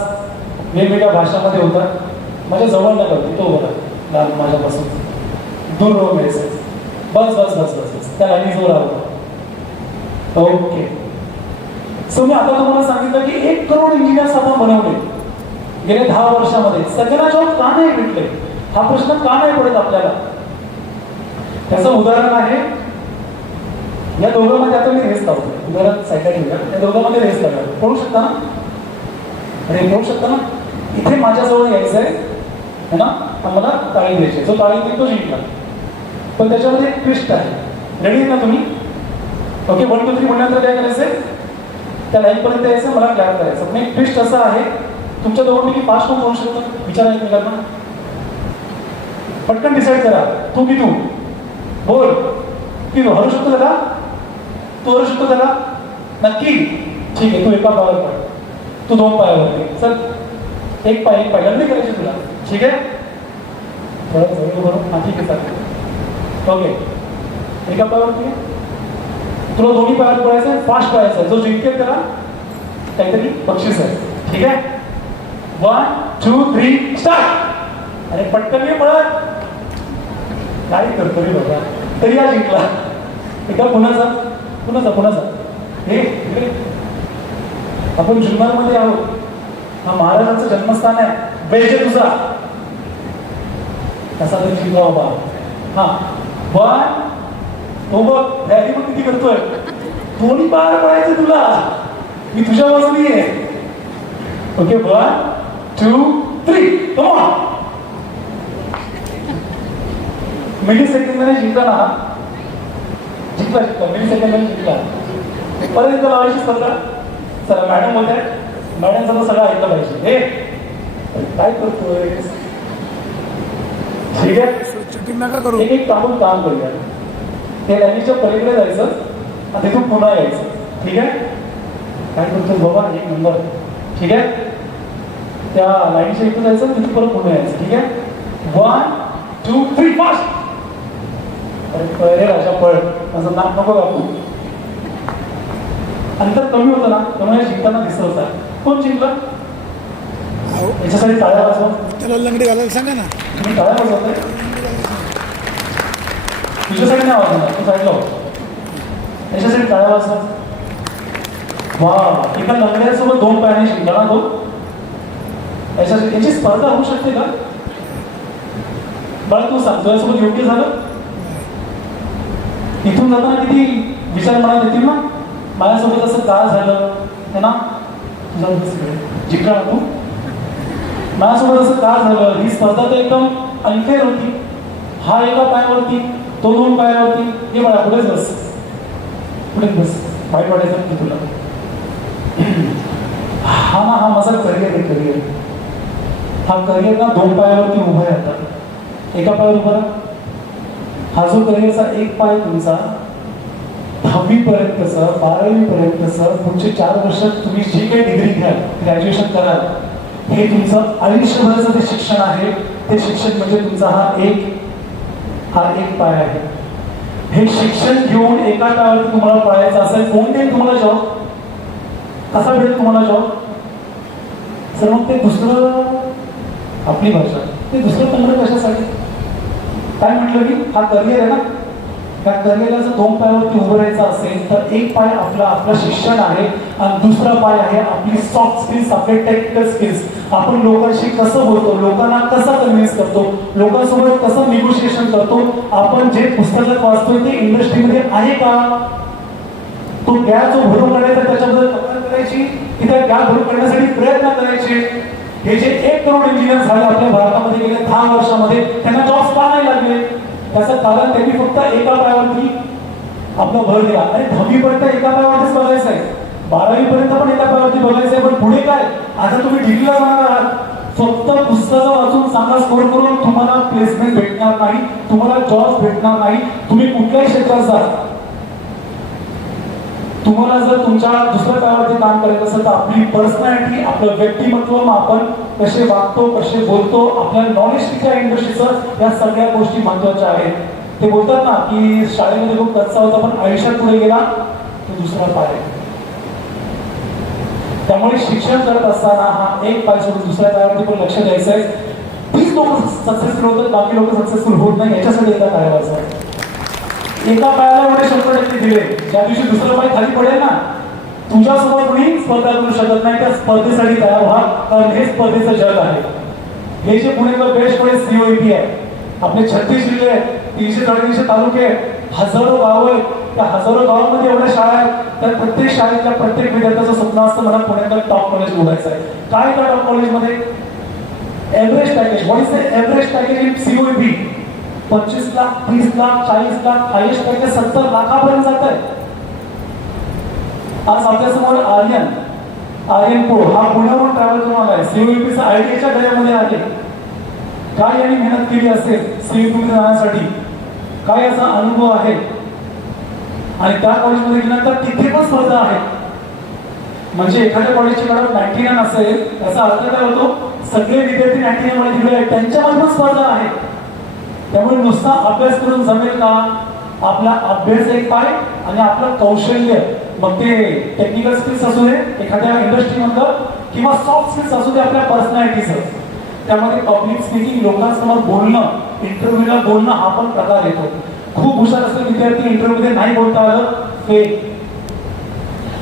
वेगवेगळ्या भाषामध्ये होतात. माझ्या जवळ नका तो बघा लाल माझ्यापासून दूर राहून घ्यायचं. बस बस बस बस बस त्या लाईनी जोर आला. ओके. सो मी आता तुम्हाला सांगितलं की 1 करोड इंजिनियर्स आपण बनवले गेल्या 10 वर्षामध्ये. सगळ्यांना जॉब का नाही भेटले हा प्रश्न का नाही पडत आपल्याला? त्याचं उदाहरण आहे या दोघांमध्ये. आता मी रेस लावतो, उदाहरण साईडला ठेवूया. या दोघांमध्ये रेस लागला, पळू शकता ना? अरे पळू शकता ना? इथे माझ्याजवळ यायचं आहे ना, आम्हाला ताळी द्यायची. जो ताळी देईल तो जिंकला. पण त्याच्यामध्ये एक ट्विस्ट आहे. रेडी आहे ना तुम्ही? ओके. 1 2 3 म्हणल्यानंतर काय करायचंय? त्या लाईनपर्यंत यायचं, मला क्लॅप करायचं. पण एक ट्विस्ट असा आहे, तुमच्या दोघांपैकी फास्ट कोण शकतो? विचारा एकमेकांना. पटकन डिसाईड करा. तू की तू बोल की तू हरू शकतो त्याला? तू हरू शकतो त्याला नक्की? ठीक आहे. तू एका पायावर पड, तू 2 पायावरती चल. एक पाय लढणी करायची तुला. ठीक आहे. बरोबर. हा ठीक आहे चालेल. ओके. एका पायावरती तुला 2 पायावर पडायचं आहे, फास्ट पळायचं आहे. जो जिंकेल त्याला काहीतरी बक्षीस आहे. ठीक आहे. 1 2 3 स्टार्ट. अरे पटकन ये पळत. काय करतो रे बाबा? तरी हा जिंकला. एका पुन्हा हे आपण जुन्नरमध्ये आहोत. हा महाराजांचं जन्मस्थान आहे. बेजे तुझा कसा तरी जिंकला बाबा. हा 1 तो बघ रॅली पण किती करतोय. 2 पार पडायचं तुला. मी तुझ्या बाजूनी आहे. ओके. 1 2 3 come on. मिली सेकंडमध्ये जिंकला ना. जिंकला मिली सेकंडमध्ये जिंकला. परत एकदा लावायची स्पर्धा. चला मॅडम होत्या, मॅडमचा तर सगळं ऐकलं पाहिजे. हे काय करतोय? ठीक आहे. चिटिंग नका करू. एक काम करूया. त्या लाईनीच्या पलीकडे जायचं आणि तिथून पुन्हा यायचं. ठीक आहे. काय करतोय बाबा? 1 नंबर. ठीक आहे. त्या लाईनच्या इथं जायचं, तिथून परत पुन्हा यायचं. ठीक आहे. 1 2 3 फास्ट. अरे पळ रे राजा पळ. माझं नाक नको कापू. अंतर कमी होतं ना, त्यामुळे जिंकताना दिसत होता. कोण जिंकलं? अहो याच्यासाठी टाळ्या वाजवा. त्याला लंगडी घालायला सांगा ना. तुम्ही टाळ्या वाजवताय? तुझ्यासाठी नाही वाजवणार, तू साईडला हो. याच्यासाठी टाळ्या वाजवा. वा, एका लंगड्यासोबत 2 पायाने जिंकला ना तो. याची स्पर्धा होऊ शकते का? बाळा तू सांग, तुझ्यासोबत योग्य झालं? इथून जाताना किती विचार मनात येतील ना, माझ्यासोबत असं का झालं है ना, जिंकला ना तू, माझ्यासोबत असं का झालं. ही स्पर्धा तर एकदम अनफेअर होती. हा एका पायावरती, तो 2 पायावरती. हे बाळा पुढेच बस, पुढेच बस, वाईट वाटायचं तुला. हा ना, हा माझा करिअर आहे. करिअर हा करिअर ना 2 पायावरती उभा आहे. आता एका पायावर उभा राहा. हा जो करिअरचा एक पाय तुमचा 10वी पर्यंतचा, 12वी पर्यंतचा, पुढचे 4 वर्षात तुम्ही जी काही डिग्री घ्याल, ग्रॅज्युएशन कराल, हे तुमचं आयुष्यभराचं ते शिक्षण आहे. ते शिक्षण म्हणजे तुमचा हा एक पाय आहे. हे शिक्षण घेऊन एका पायावरती तुम्हाला पळायचं असेल, कोण देईल तुम्हाला जॉब? कसा भेटेल तुम्हाला जॉब? सर मग ते दुसरं, आपली भाषा, ते दुसरं तंत्र कशासाठी? काय म्हटलं की हा करिअर आहे ना, त्या करिअरला जर 2 पायावरती उभं राहायचं असेल तर एक पाय आपलं शिक्षण आहे आणि दुसरा पाय आहे आपली सॉफ्ट स्किल्स, आपले टेक्निकल स्किल्स. आपण लोकांशी कसं बोलतो, लोकांना कसं कन्व्हिन्स करतो, लोकांसोबत कसं निगोशिएशन करतो. आपण जे पुस्तकात वाचतोय ते इंडस्ट्रीमध्ये आहे का? तो गॅप जो भरून काढायचा त्याच्याबद्दल कल्पना करायची, की त्या गॅप भरून काढण्यासाठी प्रयत्न करायचे. हे जे 1 करोड इंजिनियर झाले आपल्या भारतामध्ये गेल्या 10 वर्षामध्ये, त्यांना जॉब्स का नाही लागले? त्याचं कारण त्यांनी फक्त एका पायावरती आपला भर दिला. आणि 10वी पर्यंत एका पायावरतीच बघायचं आहे, 12वी पर्यंत पण एका पायावरती बघायचं आहे. पण पुढे काय? आता तुम्ही डिग्रीला जाणार आहात, फक्त पुस्तकं वाचून चांगला स्कोर करून तुम्हाला प्लेसमेंट भेटणार नाही, तुम्हाला जॉब भेटणार नाही. तुम्ही कुठल्याही क्षेत्रात जा, तुम्हाला जर तुमच्या दुसऱ्या पायावरती काम करायचं असेल तर आपली पर्सनॅलिटी, आपलं व्यक्तिमत्व, आपण कसे वागतो, कसे बोलतो, आपल्या नॉलेज किती आहे इंडस्ट्रीचं, या सगळ्या गोष्टी महत्वाच्या आहेत. ते बोलतात ना की शाळेमध्ये खूप कच्चा होता पण आयुष्यात पुढे गेला तो दुसरा पाय. त्यामुळे शिक्षण करत असताना हा एक पाय सोडून दुसऱ्या पायावरती पण लक्ष द्यायचं आहे. तीच लोक सक्सेसफुल होतात, बाकी लोक सक्सेसफुल होत नाही. याच्यासाठी एका पायावरचा आहे. एका पायाला एवढे 100% दिले, ज्या दिवशी दुसरं पाय खाली पडेल ना, तुझ्यासोबत कोणी स्पर्धा करू शकत नाही. त्या स्पर्धेसाठी तयार व्हा, कारण हे स्पर्धेचं जग आहे. हे जे पुण्यातलं बेस्ट कॉलेज COEP आहे, आपले 36 जिल्हे आहेत, 300-350 तालुके आहेत, हजारो गावं आहेत. त्या हजारो गावांमध्ये एवढ्या शाळा आहेत. तर प्रत्येक शाळेतल्या प्रत्येक विद्यार्थ्याचं स्वप्न असतं मला पुण्यातलं टॉप कॉलेज निवडायचं आहे. काय त्या टॉप कॉलेजमध्ये average package, what is the average package in COEP? 25 lakh, 30 lakh, 40 lakh, highest package 70 लाखापर्यंत जात आहे. आज आपल्यासमोर आर्यन पो हा पुण्यावरून ट्रॅव्हल करून आलाय. COEPचा IITच्या गळ्यामध्ये आहे. काय यांनी मेहनत केली असेल COEP जाण्यासाठी, काय याचा अनुभव आहे. आणि त्या कॉलेजमध्ये गेल्यानंतर तिथे पण स्पर्धा आहे. म्हणजे एखाद्या कॉलेजची कडक 99 असेल, याचा अर्थ काय होतो, सगळे विद्यार्थी 99 मध्ये दिले आहेत, त्यांच्यामध्ये पण स्पर्धा आहे. त्यामुळे नुसता अभ्यास करून जमेल का? आपला अभ्यास एक पाय आणि आपलं कौशल्य, मग ते टेक्निकल स्किल्स असू दे एखाद्या इंडस्ट्रीमधलं किंवा सॉफ्ट स्किल्स असू दे आपल्या पर्सनॅलिटीचं, त्यामध्ये पब्लिक स्पीकिंग, लोकांसमोर बोलणं, इंटरव्ह्यूला बोलणं हा पण प्रकार येतो. खूप हुशार असलेले विद्यार्थी इंटरव्ह्यूमध्ये नाही बोलता आलं, फेल.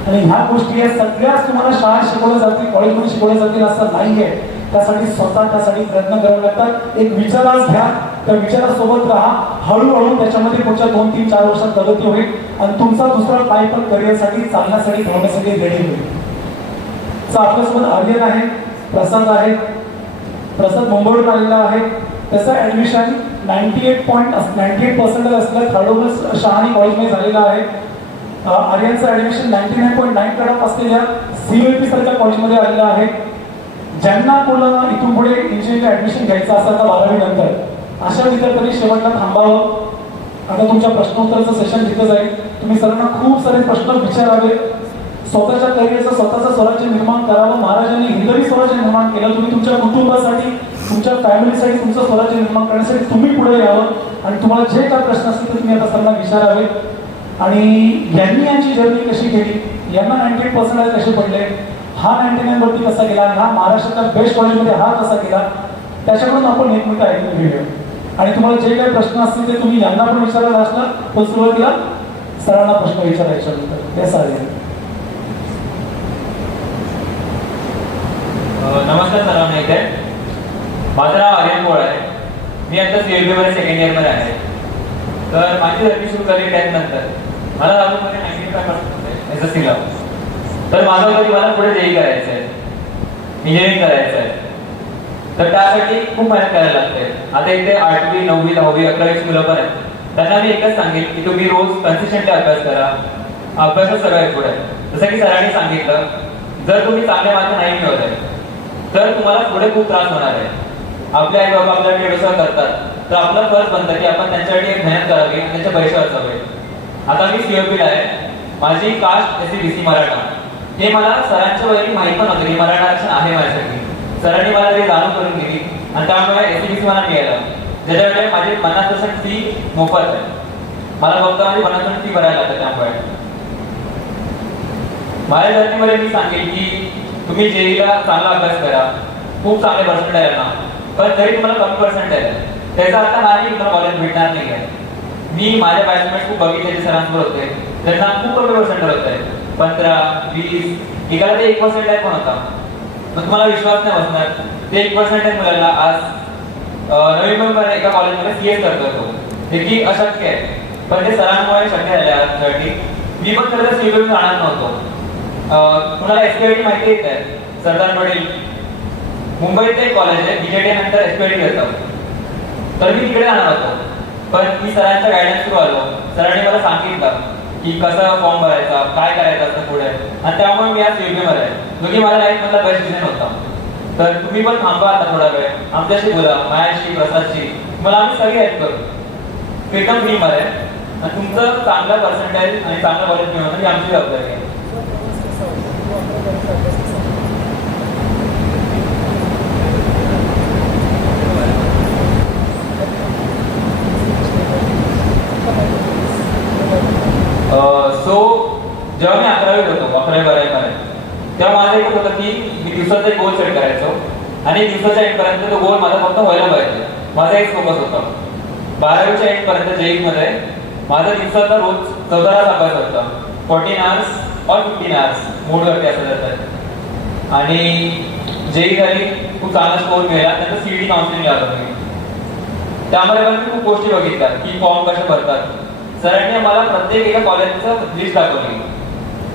आणि ह्या गोष्टी या सगळ्याच तुम्हाला शाळेत शिकवल्या जातील, कॉलेजमध्ये शिकवल्या जातील असं नाहीये. त्यासाठी त्यासाठी प्रयत्न करावे लागतात. एक विचारास घ्या, त्या विचारासोबत राहा, हळूहळू त्याच्यामध्ये पुढच्या 2-3-4 वर्षात प्रगती होईल आणि तुमचा दुसरा पाय पण करिअरसाठी, चालण्यासाठी, धावण्यासाठी रेडी होईल. तर आपल्यासोबत आर्यन आहे, प्रसाद आहे. प्रसाद मुंबईवरून आलेला आहे. त्याचं ऍडमिशन 98% असलेल्या थर्ड शहाणी कॉलेजमध्ये झालेलं आहे. आर्यनचं ऍडमिशन 99.9 कट ऑफ असलेल्या COEP सारख्या कॉलेजमध्ये आलेलं आहे. ज्यांना कोणाला इथून पुढे इंजिनिअरिंग ऍडमिशन घ्यायचं असेल तर 12वी नंतर, अशा विद्यार्थ्यांनी शेवटला थांबावं. आता तुमच्या प्रश्नोत्तराचं सेशन तिथं जाईल. तुम्ही सरांना खूप सारे प्रश्न विचारावे. स्वतःच्या करिअरचं स्वतःचं स्वराज्य निर्माण करावं. महाराजांनी हिंदवी स्वराज्य निर्माण केलं. तुम्ही तुमच्या कुटुंबासाठी, तुमच्या फॅमिलीसाठी तुमचं स्वराज्य निर्माण करण्यासाठी तुम्ही पुढे यावं. आणि तुम्हाला जे काय प्रश्न असतील ते तुम्ही आता सरांना विचारावे. आणि यांनी यांची जर्नी कशी केली यांना 98% कसे पडले, हा 99 वरती कसा गेला, हा महाराष्ट्राच्या बेस्ट कॉलेजमध्ये हा कसा गेला, त्याच्याकडून आपण एक मिनिट ऐकून घेऊया. आणि तुम्हाला जे काही प्रश्न असतील ते तुम्ही यांना पण विचारायला असला तर सुरुवातीला सरांना प्रश्न विचारायचे होते ते चालेल. नमस्कार सर्वांना. इथे माझं नाव आर्यन पोळ आहे. मी आता CLB मध्ये सेकंड इयरमध्ये आहे. तर माझी जर्नी सुरू झाली 10th नंतर. मला दहावीमध्ये 95% होते SSC ला. तर माझं होतं की मला पुढे JEE करायचं आहे, इंजिनिअरिंग करायचं आहे. तर त्यासाठी खूप मेहनत करायला लागते. आता इथे 8वी 9वी 10वी 11वी मुलं पण आहेत. त्यांना मी एकच सांगेन की तुम्ही रोज कन्सिस्टंटली अभ्यास करा. अभ्यासच सगळं आहे पुढे. जसं की सरांनी सांगितलं, जर तुम्ही चांगले मार्क नाही मिळवत आहे तर तुम्हाला पुढे खूप त्रास होणार आहे. आपले आई बाबा आपल्याकडे व्यवसाय करतात तर आपला फर्ज बनतं की आपण त्यांच्यासाठी एक मेहनत करावी आणि त्यांच्या पैसे वाचवावे. आता मी COP ला आहे. माझी कास्ट SC BC मराठा. हे मला सरांच्या वरी माहीत पण होतं की मराठा आरक्षण आहे माझ्यासाठी. सरांनी मला ते जाणून करून दिली आणि त्यामुळे SC BC मला मिळालं, ज्याच्यामुळे माझी 50% फी मोफत आहे. मला फक्त माझी 50% फी भरायला लागते. त्यामुळे माझ्या जर्नीमध्ये मी सांगेन की तुम्ही JEE ला चांगला अभ्यास करा, खूप चांगले पर्सेंट आहे ना, पण जरी तुम्हाला कमी पर्सेंट आहे त्याचा अर्थ नाही तुम्हाला कॉलेज भेटणार नाही आहे. मी माझ्या बॅचमेट खूप बघितले सरांसमोर होते, त्यांना खूप कमी पर्सेंट होते, 15, 20, एकाला ते 1% पण होता. मग तुम्हाला विश्वास नाही बसणार. ते 1% मुलाला आज नवी मुंबईमध्ये एका कॉलेजमध्ये CS करतोय तो, हे की अशक्य आहे. पण ते सरांमुळे शक्य झाले आजसाठी. मी पण खरं तर CBSE जाणार नव्हतो. तुम्हाला SPIT माहिती आहे, सरदार पटेल मुंबईत एक कॉलेज आहे, BJT नंतर SPIT घेतात. तर मी तिकडे जाणार होतो, पण मी सरांच्या गायडन्स थ्रू आलो. सरांनी मला सांगितलं की कसा फॉर्म भरायचा, काय करायचं असतं पुढे, आणि त्यामुळे मी आज CUB मध्ये आहे, जो की माझ्या लाईफ मधला बेस्ट डिसिजन होता. तर तुम्ही पण थांबा आता थोडा वेळ, आमच्याशी बोला, माझ्याशी, प्रसादशी, मला आम्ही सगळे हेल्प करू. एकदम फ्री मध्ये, आणि तुमचं चांगलं पर्सेंटेज आणि चांगलं कॉलेज मिळवणं ही आमची जबाबदारी आहे. सो जेव्हा मी 11वीत होतो, 11वी-12वीमध्ये, तेव्हा माझं एक होतं की मी दिवसाचा एक गोल सेट करायचो आणि दिवसाच्या एंडपर्यंत तो गोल माझा फक्त व्हायला पाहिजे. माझा एक फोकस होता. 12वीच्या एंडपर्यंत JEE मध्ये माझा दिवसाचा रोज 14 तास अभ्यास होता. 14 hours और 15 hours मूडवरती असं जातात. आणि JEE झाली, खूप चांगला स्कोर मिळाला. नंतर CET काउन्सिलिंग आलं मी. त्यामध्ये पण मी खूप गोष्टी बघितल्या की फॉर्म कसे भरतात. सरांनी मला प्रत्येक एका कॉलेजचं लिस्ट दाखवली.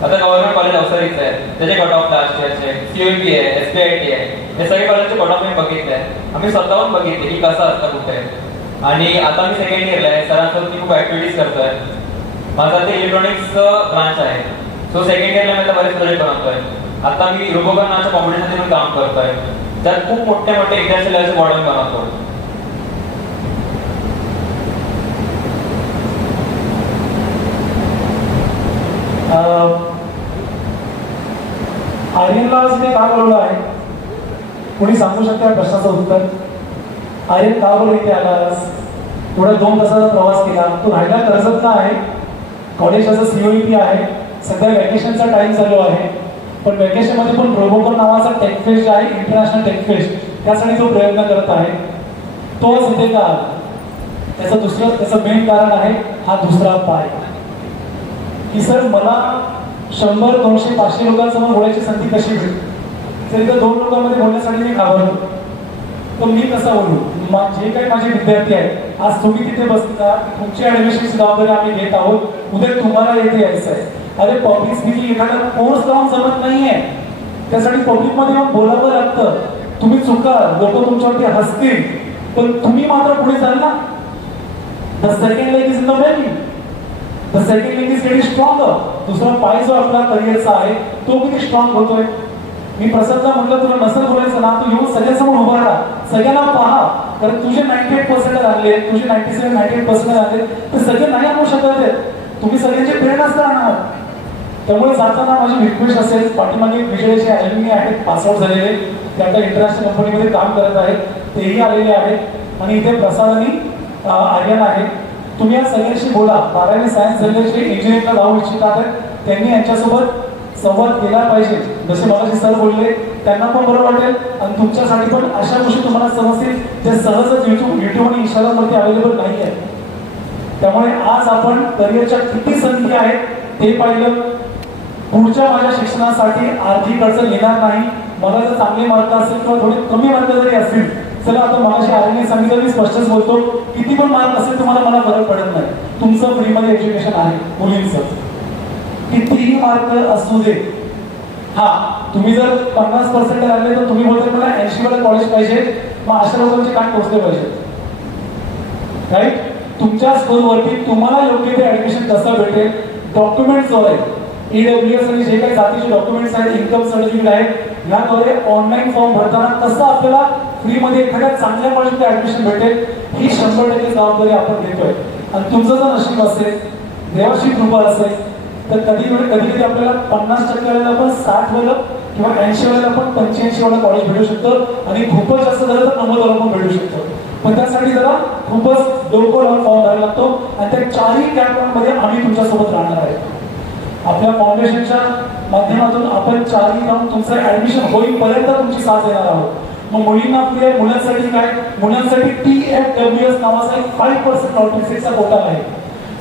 आता गव्हर्नमेंट कॉलेज अवसरीच आहे, त्याचे कट ऑफ लास्ट इयरचे, CUB आहे, SPIT आहे, हे सगळे कॉलेजचे कट ऑफ मी बघितले. आम्ही स्वतःहून बघितले की कसं असतं कुठे. आणि आता मी सेकंड इयरला आहे. सरांसोबत मी खूप ऍक्टिव्हिटीज करतोय. माझा ते इलेक्ट्रॉनिक्सचं ब्रांच आहे. सो सेकंड इयरला मी आता बरेच प्रोजेक्ट बनवतोय. आता मी रोबोकन नावाच्या कॉम्पिटिशनमध्ये काम करतोय, त्यात खूप मोठे मोठे इंटरनॅशनल लेवलचे मॉडेल बनवतो. आर्यनला आज मी का बोलवलं आहे, कोणी सांगू शकते या प्रश्नाचं उत्तर? आर्यन का बोलवलं इथे आलास? थोडा 2 तासाचा प्रवास केला. तो राहिला कर्जतला आहे. कॉलेजाचा COEP आहे. सध्या वॅकेशनचा टाइम चालू आहे, पण वॅकेशनमध्ये पण रोबोकॉन नावाचा टेक फेस्ट आहे, इंटरनॅशनल टेक फेस्ट, त्यासाठी तो प्रयत्न करत आहे. तो आज इथे का आला? त्याचं मेन कारण आहे हा दुसरा पाय. की सर मला 100, 200, 500 लोकांसमोर बोलायची संधी कशी भेटली? तर इथं 2 लोकांमध्ये बोलण्यासाठी मी घाबरतो. तर मी कसा बोलू? जे काही माझे विद्यार्थी आहेत, आज तुम्ही तिथे बसता, तुमची ऍडमिशनची जबाबदारी आम्ही घेत आहोत. उद्या तुम्हाला येथे यायचं आहे. अरे पब्लिक स्पीकिंग एखादा कोर्स लावून जमत नाहीये, त्यासाठी पब्लिकमध्ये येऊन बोलावं लागतं. तुम्ही चुका, लोक तुमच्यावरती हसतील, पण तुम्ही मात्र पुढे जाल ना. The second leg is in the belly. The second leg is very stronger. दुसरा पाय जो आपला करिअरचा आहे तो किती स्ट्रॉंग होतोय. मी प्रसादला म्हटलं तुला नसेल बोलायचं ना, तू येऊन सगळ्यांसमोर उभा राहा, सगळ्यांना पहा. कारण तुझे 98% आले, तुझे 97-98% आले, ते सगळे नाही आणू शकत आहेत. तुम्ही सगळ्यांचे प्रेरणाच राहणार. त्यामुळे जाताना माझी रिक्वेस्ट असेल, पाठीमागे विजयचे ॲल्युमिनी आहेत, पासआउट झालेले, ते आता इंटरनॅशनल कंपनीमध्ये काम करत आहेत, तेही आलेले आहेत. आणि इथे प्रसाद आणि आर्यन आहे. तुम्ही या सगळ्यांशी बोला. 12वी सायन्स झालेले जे इंजिनिअरिंगला जाऊ इच्छितात त्यांनी यांच्यासोबत संवाद केला पाहिजे. जसे मगाशी सर बोलले त्यांना पण बरं वाटेल आणि तुमच्यासाठी पण अशा गोष्टी तुम्हाला समजतील जे सहजच युट्यूब आणि इंस्टाग्रामवरती अवेलेबल नाही आहे. त्यामुळे आज आपण करिअरच्या किती संधी आहेत ते पाहिलं. पुढच्या माझ्या शिक्षणासाठी आर्थिक अडचण येणार नाही. मला जर चांगले मार्क असेल किंवा थोडे कमी मार्क जरी असतील, चला आता मगाशी आर्यने सांगितलं, मी स्पष्टच बोलतो, किती पण मार्क असेल तुम्हाला मला फरक पडत नाही. तुमचं फ्रीमध्ये एज्युकेशन आहे मुलींचं, कितीही मार्क असू दे. हा तुम्ही जर 50% आले तर तुम्ही बोलता मला 80 वाला कॉलेज पाहिजे, मग अशा लोकांचे काय पोचले पाहिजे, राईट? तुमच्या स्कूलवरती तुम्हाला योग्य ते ऍडमिशन कसं भेटेल, डॉक्युमेंट्स आहे EWS आणि जे काही जातीचे डॉक्युमेंट्स आहेत, इन्कम सर्टिफिकेट आहे, याद्वारे ऑनलाईन फॉर्म भरताना कसं आपल्याला फ्रीमध्ये एखाद्या चांगल्या कॉलेजमध्ये ऍडमिशन भेटेल, ही 100% जबाबदारी आपण घेतोय. आणि तुमचं जर नशीब असेल, देवाची कृपा असेल, तर कधी आपल्याला 50% वेळेला आपण 60 वेळेला किंवा 80 वेळेला आपण 85 वाला कॉलेज भेटू शकतो आणि खूपच जास्त झालं तर 90 वाला पण भेटू शकतो. पण त्यासाठी जरा खूपच डोकं लावून फॉर्म भरायला लागतो आणि त्या चारही कॅम्पमध्ये आम्ही तुमच्यासोबत राहणार आहे. आपल्या फाउंडेशनच्या माध्यमातून आपण चारही राहून तुमचं ऍडमिशन होईपर्यंत तुमची साथ देणार आहोत. मग मुलींना फ्री आहे, मुलांसाठी काय? मुलांसाठी TFWS नावाचा एक 5% लॉटरीचा कोटा आहे.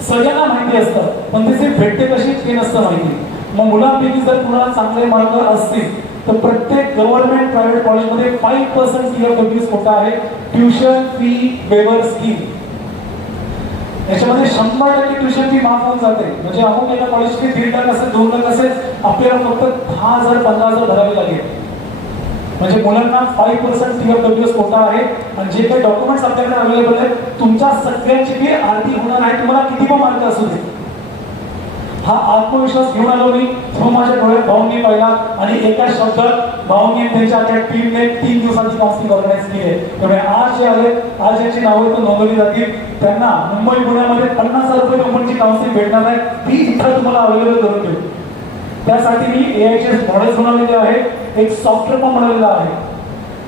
सगळ्यांना माहिती असतं, पण त्याचे भेटते कशी ते नसतं माहिती. मग मुलांपैकी जर कुणाला चांगले मार्क असतील तर प्रत्येक गव्हर्नमेंट प्रायव्हेट कॉलेजमध्ये 5% TFWS कोटा आहे. ट्युशन फी वेवर स्कीम, याच्यामध्ये 100% ट्युशन फी माफ होऊन जाते. म्हणजे अमुक एका कॉलेजची 1.5 लाख असेल, 2 लाख असेल, आपल्याला फक्त 10,000 15,000 भरावे लागेल. म्हणजे मुलांना 5% TFWS कोटा आहे. आणि जे काही डॉक्युमेंट्स आपल्याकडे अवेलेबल आहेत, तुमच्या सगळ्यांची फी आरती होणार आहे, तुम्हाला किती पण मार्क असू दे. हा आत्मविश्वास घेऊन आलो मी. तो माझ्या डोळ्यात भाऊंनी पाहिला आणि एका शब्दात भाऊंनी त्यांच्या त्या टीमने 3 दिवसांची काउन्सिलिंग ऑर्गनाईज केली आहे. त्यामुळे आज जे आले, आज यांची नावं तर नोंदवली जातील, त्यांना मुंबई पुण्यामध्ये 50,000 रुपये कंपनीची काउन्सिलिंग भेटणार आहे. ती इथं तुम्हाला अवेलेबल करून देऊ. त्यासाठी मी AIHS मॉडेल्स बनवलेले आहे, एक सॉफ्टवेअर पण बनवलेलं आहे.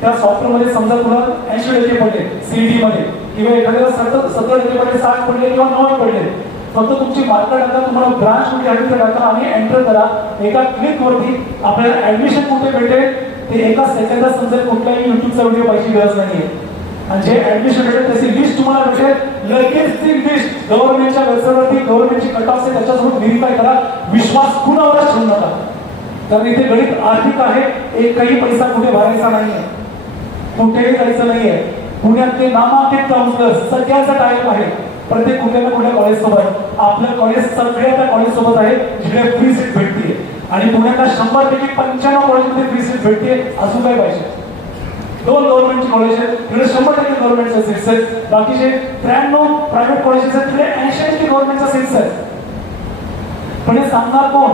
त्या सॉफ्टवेअरमध्ये समजा तुला 80% पडले CET मध्ये किंवा एखाद्याला 70% पडले, 60 पडले किंवा 90 पडले, फक्त तुमची मार्क टाका, तुम्हाला ब्रांच कुठे आहे ते टाका आणि एंटर करा. एका क्लिकवरती आपल्याला ऍडमिशन कुठे भेटेल ते एका सेकंदात समजेल. कुठलाही युट्यूबचा व्हिडिओ पाहिजे गरज नाहीये. आणि जे ऍडमिशन भेटेल त्याची लिस्ट तुम्हाला भेटेल. लगेच ती लिस्ट गव्हर्नमेंटच्या वेबसाईटवरती गव्हर्नमेंटची कट ऑफ आहे त्याच्यासोबत व्हेरीफाय करा. विश्वास कुणावरच ठेवू नका, कारण इथे गणित आर्थिक आहे. एकही पैसा कुठे भरायचा नाहीये, कुठेही जायचं नाहीये. पुण्यातले नामांकित काउन्सिलर सगळ्याचा टाईप आहे. प्रत्येक कुठल्या ना कुठल्या कॉलेज सोबत, आपलं कॉलेज सगळ्या त्या कॉलेज सोबत आहे जिकडे फ्री सीट भेटते. आणि पुण्याला 100पैकी 95 कॉलेजमध्ये फ्री सीट भेटते. अजून काय पाहिजे? 2 गव्हर्नमेंटची कॉलेज आहेत, तिकडे 100% गव्हर्नमेंटच्या सीट्स आहेत. बाकीचे 93 प्रायव्हेट कॉलेजेस आहेत, तिकडे 80% गव्हर्नमेंटच्या सीट्स आहेत. पण हे सांगणार कोण?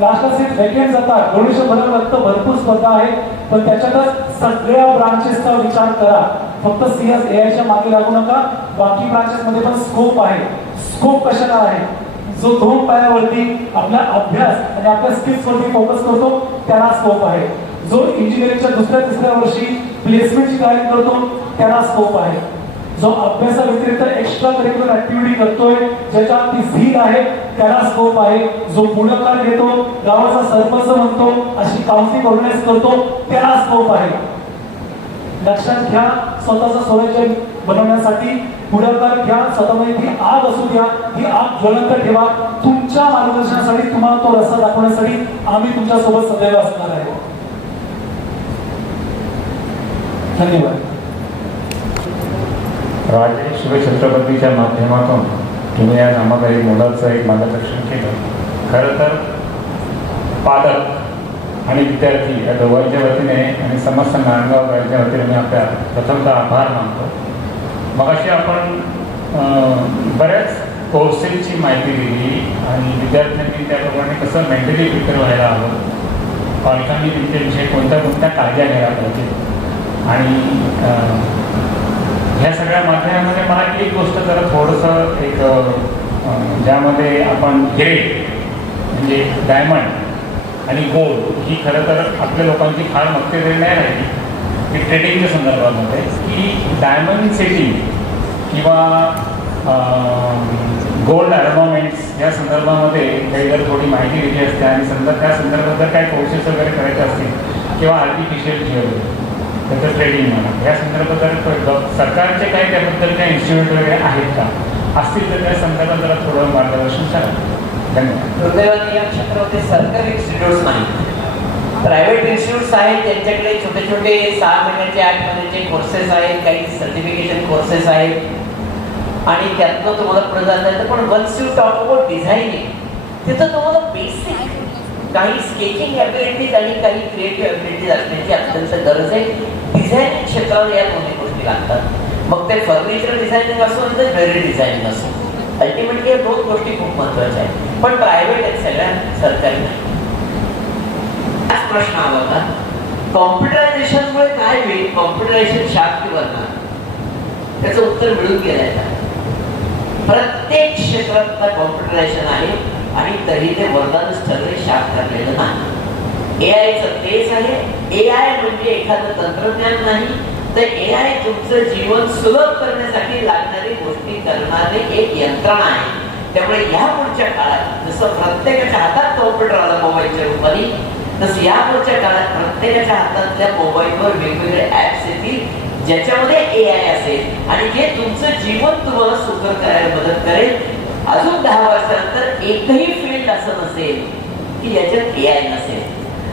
लास्टला सीट व्हॅकेंट जातात, डोनेशन भरावं लागतं, भरपूर स्पर्धा आहे. पण त्याच्यातच सगळ्या ब्रांचेसचा विचार करा. फक्त CSAIच्या मागे लागू नका. बाकी ब्रांचेस मध्ये पण स्कोप आहे. स्कोप कशाला आहे? जो 2 पायावरती आपला अभ्यास आणि आपल्या स्किल्स वरती फोकस करतो त्याला स्कोप आहे. जो इंजिनिअरिंगच्या 2-3 वर्षी प्लेसमेंटची तयारी करतो त्याला स्कोप आहे. जो अभ्यासाव्यतिरिक्त एक्स्ट्रा करिक्युलर ऍक्टिव्हिटी करतोय, ज्याच्यात ती झील आहे, त्याला स्कोप आहे. जो पुढाकार घेतो, गावाचा सरपंच म्हणतो, अशी काउन्सिलिंग ऑर्गनाईज करतो, त्याला स्कोप आहे. लक्षात घ्या, स्वतःचा स्वराज्य बनवण्यासाठी पुढाकार घ्या. स्वतःमध्ये ती आग असू द्या, ही आग ज्वलंत ठेवा. तुमच्या मार्गदर्शनासाठी, तुम्हाला तो रस्ता दाखवण्यासाठी आम्ही तुमच्यासोबत सदैव असणार आहे. धन्यवाद. राजे शिवछत्रपतीच्या माध्यमातून तुम्ही आज आम्हाला एक मुलाचं एक मार्गदर्शन केलं. खरं तर पालक आणि विद्यार्थी या दोघांच्या वतीने आणि समस्त नांदगाव गावच्या वतीने मी आपल्या प्रथमतः आभार मानतो. मगाशी आपण बऱ्याच कोर्सेसची माहिती दिली आणि विद्यार्थ्यांनी त्याप्रमाणे कसं मेंटली प्रिपेअर व्हायला हवं, पालकांनी त्यांच्याविषयी कोणत्या काळज्या घ्यायला पाहिजे. आणि ह्या सगळ्या माध्यमामध्ये मला एक गोष्ट जरा थोडंसं एक ज्यामध्ये आपण हिरे म्हणजे डायमंड आणि गोल्ड ही खरं तर आपल्या लोकांची फार मक्तेदारी नाही राहिली की ट्रेडिंगच्या संदर्भामध्ये, की डायमंड सेटिंग किंवा गोल्ड आर्मामेंट्स या संदर्भामध्ये काही जर थोडी माहिती दिली असते आणि समजा त्या संदर्भात जर काही कोर्सेस वगैरे करायचे असतील किंवा आर्टिफिशियल ज्वेलरी त्याचं ट्रेडिंग म्हणा या संदर्भात जर सरकारचे काही त्याबद्दल काही इन्स्टिट्यूट वगैरे आहेत का, असतील तर त्या संदर्भात जरा थोडं मार्गदर्शन करा. धन्यवाद. दुर्दैवाने या क्षेत्रामध्ये सरकारी इन्स्टिट्यूट्स नाही, प्रायव्हेट इन्स्टिट्यूट्स आहेत. त्यांच्याकडे छोटे छोटे 6 महिन्याचे 8 महिन्याचे कोर्सेस आहेत, काही सर्टिफिकेशन कोर्सेस आहेत आणि त्यातनं तुम्हाला पुढे जाता येतं. पण once you talk about designing तिथं तुम्हाला बेसिक काही स्केचिंग ॲबिलिटीज आणि काही क्रिएटिव्ह ॲबिलिटीज असण्याची अत्यंत गरज आहे. डिझायनिंग क्षेत्रावर या दोन्ही गोष्टी लागतात. मग ते फर्निचर डिझायनिंग असो नाही तर ज्वेलरी डिझायनिंग असो, अल्टिमेटली या 2 गोष्टी खूप महत्त्वाच्या आहेत. पण प्रायव्हेट आहेत सगळ्या, सरकारी नाही. हाच प्रश्न आला होता, कॉम्प्युटरायझेशनमुळे काय होईल, कॉम्प्युटरायझेशन शाप किंवा त्याचं उत्तर मिळून गेलंय का? प्रत्येक क्षेत्रातलं कॉम्प्युटरायझेशन आहे आणि तरी ते वरदानच ठरले, शाप ठरलेलं नाही. एआयचं तेच आहे. एआय म्हणजे एखादं तंत्रज्ञान नाही, तर एआय तुमचं जीवन सुलभ करण्यासाठी लागणारी गोष्टी करणारे एक यंत्रणा आहे. त्यामुळे या पुढच्या काळात जसं प्रत्येकाच्या हातात कॉम्प्युटर आला मोबाईलच्या रूपाने, तसं या पुढच्या काळात प्रत्येकाच्या हातातल्या मोबाईलवर वेगवेगळे ऍप्स येतील ज्याच्यामध्ये एआय असेल आणि जे तुमचं जीवन तुम्हाला सुकर करायला मदत करेल. अजून 10 वर्षानंतर एकही फील्ड असं नसेल की याच्यात एआय नसेल.